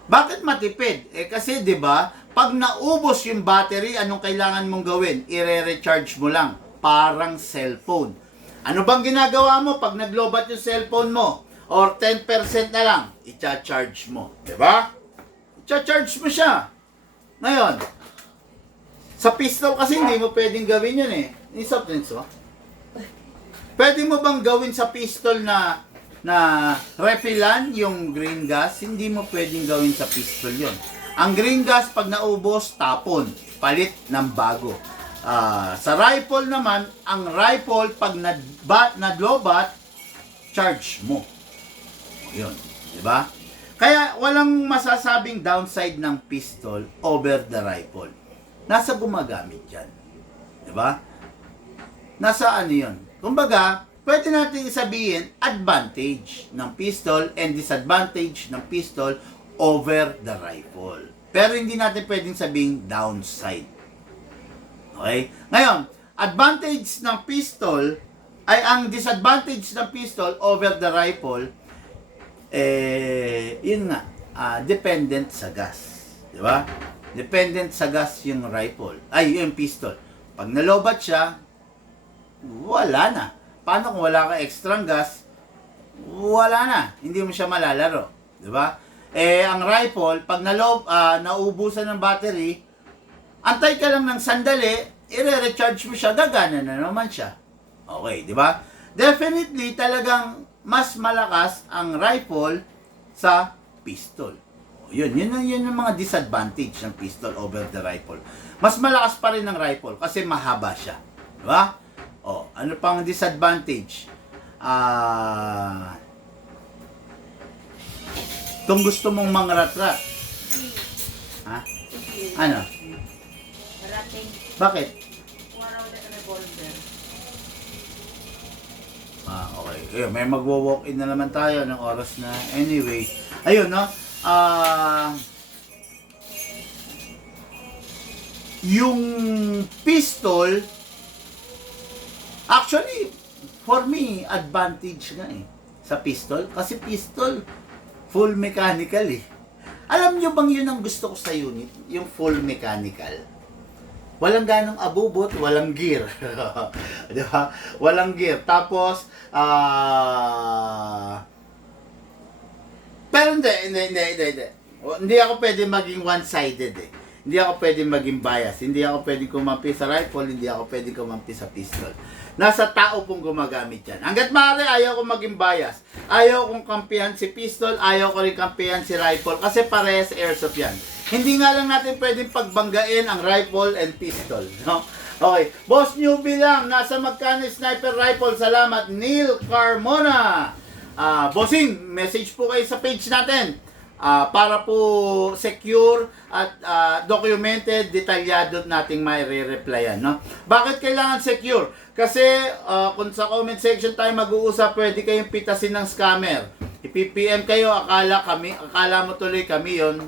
Bakit matipid? Kasi 'di ba, pag naubos yung battery, anong kailangan mong gawin? I-recharge mo lang. Parang cellphone. Ano bang ginagawa mo pag naglobat yung cellphone mo? Or 10% na lang, i-charge mo. Diba? I-charge mo siya. Ngayon, sa pistol kasi hindi mo pwedeng gawin yun eh. Yung soft drinks mo? Pwede mo bang gawin sa pistol na refillan yung green gas? Hindi mo pwedeng gawin sa pistol yun. Ang green gas, pag naubos, tapon. Palit ng bago. Sa rifle naman, ang rifle, pag nadlobat, charge mo. Yun. Diba? Kaya, walang masasabing downside ng pistol over the rifle. Nasa gumagamit yan. Diba? Nasa ano yun? Kumbaga, pwede natin isabihin advantage ng pistol and disadvantage ng pistol over the rifle. Pero hindi natin pwedeng sabing downside. Okay? Ngayon, advantage ng pistol ay ang disadvantage ng pistol over the rifle yun nga, dependent sa gas. Di ba? Dependent sa gas yung rifle. Ay, yung pistol. Pag nalobat siya, wala na. Paano kung wala ka extra gas? Wala na. Hindi mo siya malalaro. Di ba? Ang rifle, pag naubusan ng battery, antay ka lang ng sandali, i-recharge mo siya, gagana na naman siya. Okay, di ba? Definitely, talagang mas malakas ang rifle sa pistol. Yun ang mga disadvantage ng pistol over the rifle. Mas malakas pa rin ang rifle kasi mahaba siya. Di ba? Ano pang disadvantage? Kung gusto mong mangrat-rat. Ha? Ano? Rating. Bakit? Waraw na revolver. Okay. May magwo-walk-in na naman tayo ng oras na. Anyway, ayun, no? Yung pistol, actually, for me, advantage nga eh. Sa pistol. Kasi pistol, full mechanical eh. Alam nyo bang yun ang gusto ko sa unit? Yung full mechanical. Walang ganong abubot, walang gear. Di ba? Walang gear. Tapos, pero hindi. Hindi ako pwede maging one-sided eh. Hindi ako pwede maging bias. Hindi ako pwede kumampi sa rifle, hindi ako pwede kumampi sa pistol. Nasa tao pong gumagamit yan. Hanggat maaari, ayaw ko maging bias. Ayaw kong kampihan si pistol, ayaw ko rin kampihan si rifle, kasi parehas airsoft yan. Hindi nga lang natin pwedeng pagbanggain ang rifle and pistol. No? Okay. Boss newbie lang, nasa magkano sniper rifle? Salamat, Neil Carmona. Bossing, message po kayo sa page natin. Para po secure at documented, detalyado nating may re-replyan, no? Bakit kailangan secure? Kasi kung sa comment section tayo mag-uusap, pwede kayong pitasin ng scammer. I-PPM kayo, akala mo tuloy kami yon.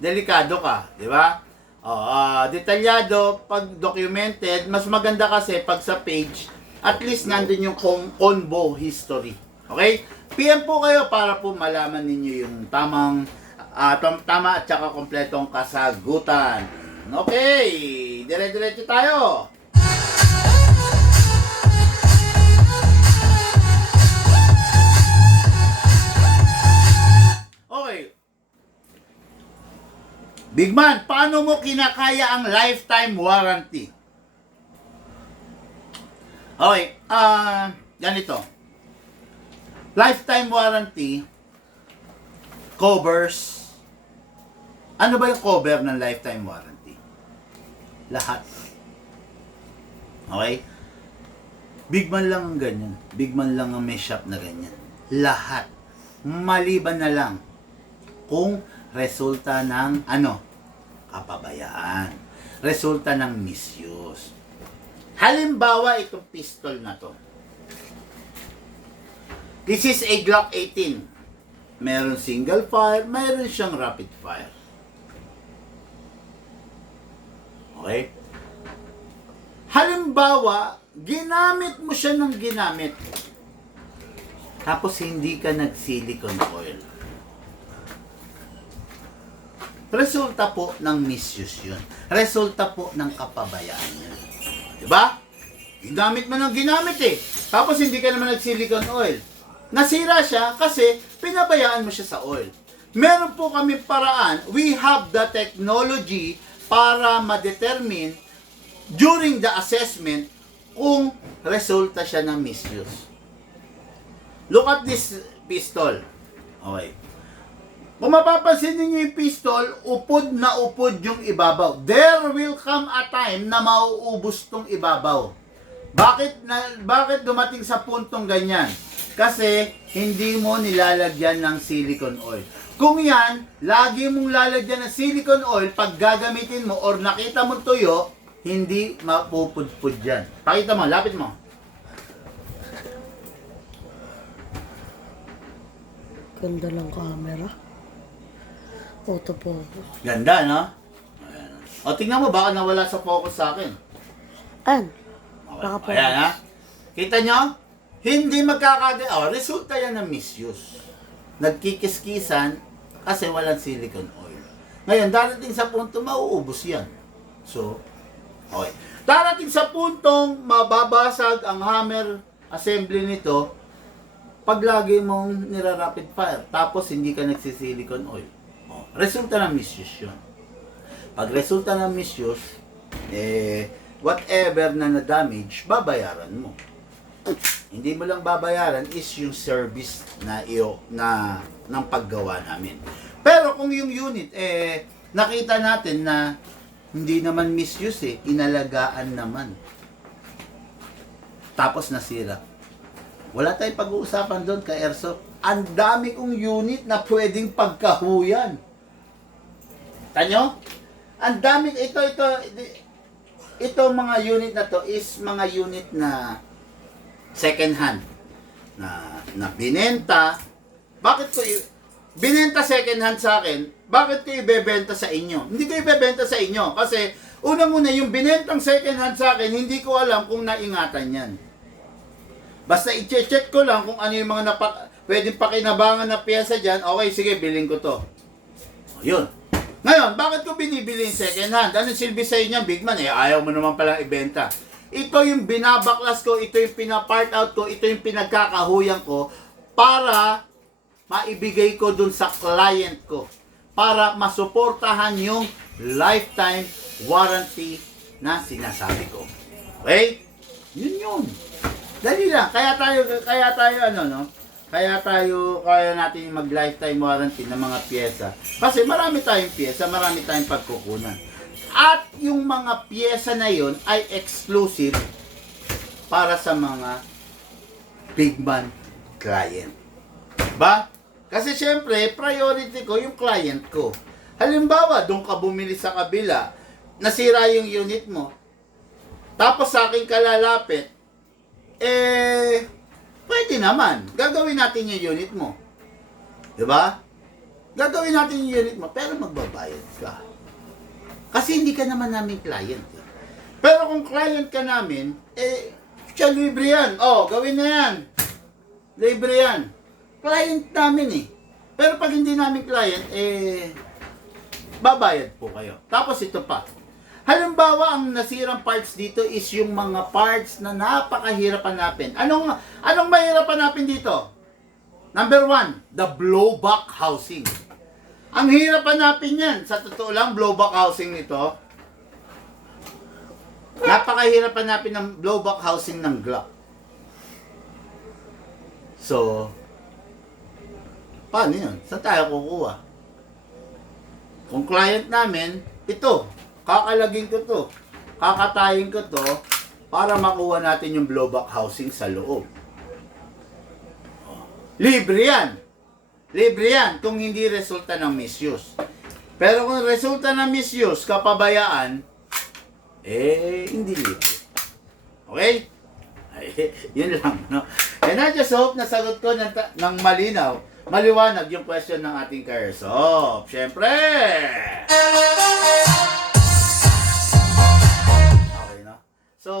Delikado ka, di ba? Detalyado, pag documented, mas maganda kasi pag sa page, at least nandun yung combo history. Okay? PM po kayo para po malaman ninyo yung tama at saka kompletong kasagutan. Okay, dire-diretso tayo. Okay. Big man, paano mo kinakaya ang lifetime warranty? Okay, ganito. Lifetime warranty covers, ano ba yung cover ng lifetime warranty? Lahat. Okay? Big man lang ang ganyan. Big man lang ang may shop na ganyan. Lahat. Maliban na lang kung resulta ng kapabayaan. Resulta ng misuse. Halimbawa, itong pistol na to. This is a Glock 18. Meron single fire, meron siyang rapid fire. Okay? Halimbawa, ginamit mo siya ng ginamit. Tapos hindi ka nag-silicone oil. Resulta po ng misuse yun. Resulta po ng kapabayaan yun. Diba? Ginamit mo ng ginamit eh. Tapos hindi ka naman nag-silicone oil. Nasira siya kasi pinabayaan mo siya sa oil. Meron po kami paraan. We have the technology para ma-determine during the assessment kung resulta siya ng misuse. Look at this pistol. Okay. Kung mapapansin niyo yung pistol, upod na upod yung ibabaw. There will come a time na mauubos tong ibabaw. Bakit dumating sa puntong ganyan? Kasi hindi mo nilalagyan ng silicone oil. Kung yan, lagi mong lalagyan ng silicone oil, pag gagamitin mo or nakita mo tuyo, hindi mapupudpud yan. Pakita mo, lapit mo. Ganda ng camera. Autofocus. Ganda, no? Ayan. O, tingnan mo, baka nawala sa focus sa akin. An? Okay. Nakapocus. Ayan, ha? Kita nyo? Hindi resulta yan ng misuse. Nagkikiskisan kasi walang silicone oil. Ngayon, darating sa punto, mauubos yan. So, okay. Darating sa puntong mababasag ang hammer assembly nito pag lagi mong nira-rapid fire, tapos hindi ka nagsisilicone oil. Resulta ng misuse yun. Pag resulta ng misuse, whatever na na-damage, babayaran mo. Hindi mo lang babayaran is yung service ng paggawa namin. Pero kung yung unit, nakita natin na hindi naman misuse inalagaan naman. Tapos nasira. Wala tayong pag-uusapan doon kay Airsoft. Ang dami kong unit na pwedeng pagkahuyan. Tanyo? Ang dami, ito mga unit na to is mga unit na second hand na binenta. Bakit ko binenta second hand sa akin? Bakit ko ibebenta sa inyo? Hindi ko ibebenta sa inyo kasi unang-una yung binentang second hand sa akin, hindi ko alam kung naingatan yan. Basta i-check ko lang kung ano yung mga pwedeng pakinabangan na piyesa dyan. Okay, sige, bilhin ko to. O, yun. Ngayon, bakit ko binibili yung second hand? Anong silbi sa inyo, big man? Ayaw mo naman palang ibenta. Ito yung binabaklas ko, ito yung pinapart out ko, ito yung pinagkakahuyan ko para maibigay ko dun sa client ko. Para masuportahan yung lifetime warranty na sinasabi ko. Okay? Yun yun. Dali lang. Kaya natin mag lifetime warranty ng mga pyesa. Kasi marami tayong pyesa, marami tayong pagkukunan. At yung mga pyesa na yon ay exclusive para sa mga big man client. Ba? Kasi syempre, priority ko yung client ko. Halimbawa, doon ka bumili sa kabila, nasira yung unit mo, tapos sa akin kalalapit, pwede naman. Gagawin natin yung unit mo. Diba? Gagawin natin yung unit mo, pero magbabayad ka. Kasi hindi ka naman namin client. Pero kung client ka namin, siya libre yan. Oh, gawin na yan. Libre yan. Client namin eh. Pero pag hindi namin client, babayad po kayo. Tapos ito pa. Halimbawa, ang nasirang parts dito is yung mga parts na napakahirap hanapin. Anong mahirap hanapin dito? Number 1, the blowback housing. Ang hirap hanapin yan. Sa totoo lang, blowback housing nito, napakahirap hanapin ng blowback housing ng Glock. So, paano yun? Saan tayo kukuha? Kung client namin, ito, kakalagin ko to, kakatayin ko to, para makuha natin yung blowback housing sa loob. Libre yan. Libre yan kung hindi resulta ng misuse. Pero kung resulta ng misuse, kapabayaan, hindi libre. Okay? Yun lang, no? And I just hope nasagot ko ng malinaw, maliwanag yung question ng ating Kairsoft. Siyempre! Okay, no? So,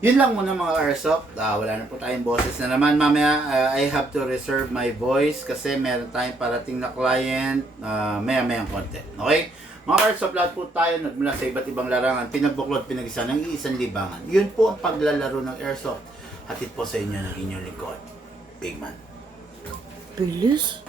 yun lang muna mga Airsoft. Wala na po tayong boses na naman. Mamaya, I have to reserve my voice kasi meron tayong parating na client. Maya-mayang konti. Okay? Mga Airsoft, lahat po tayo nagmula sa iba't ibang larangan. Pinagbuklod, pinag-isa ng iisang libangan. Yun po ang paglalaro ng Airsoft. Hatid po sa inyo ng inyong lingkod. Big Man. Bilis.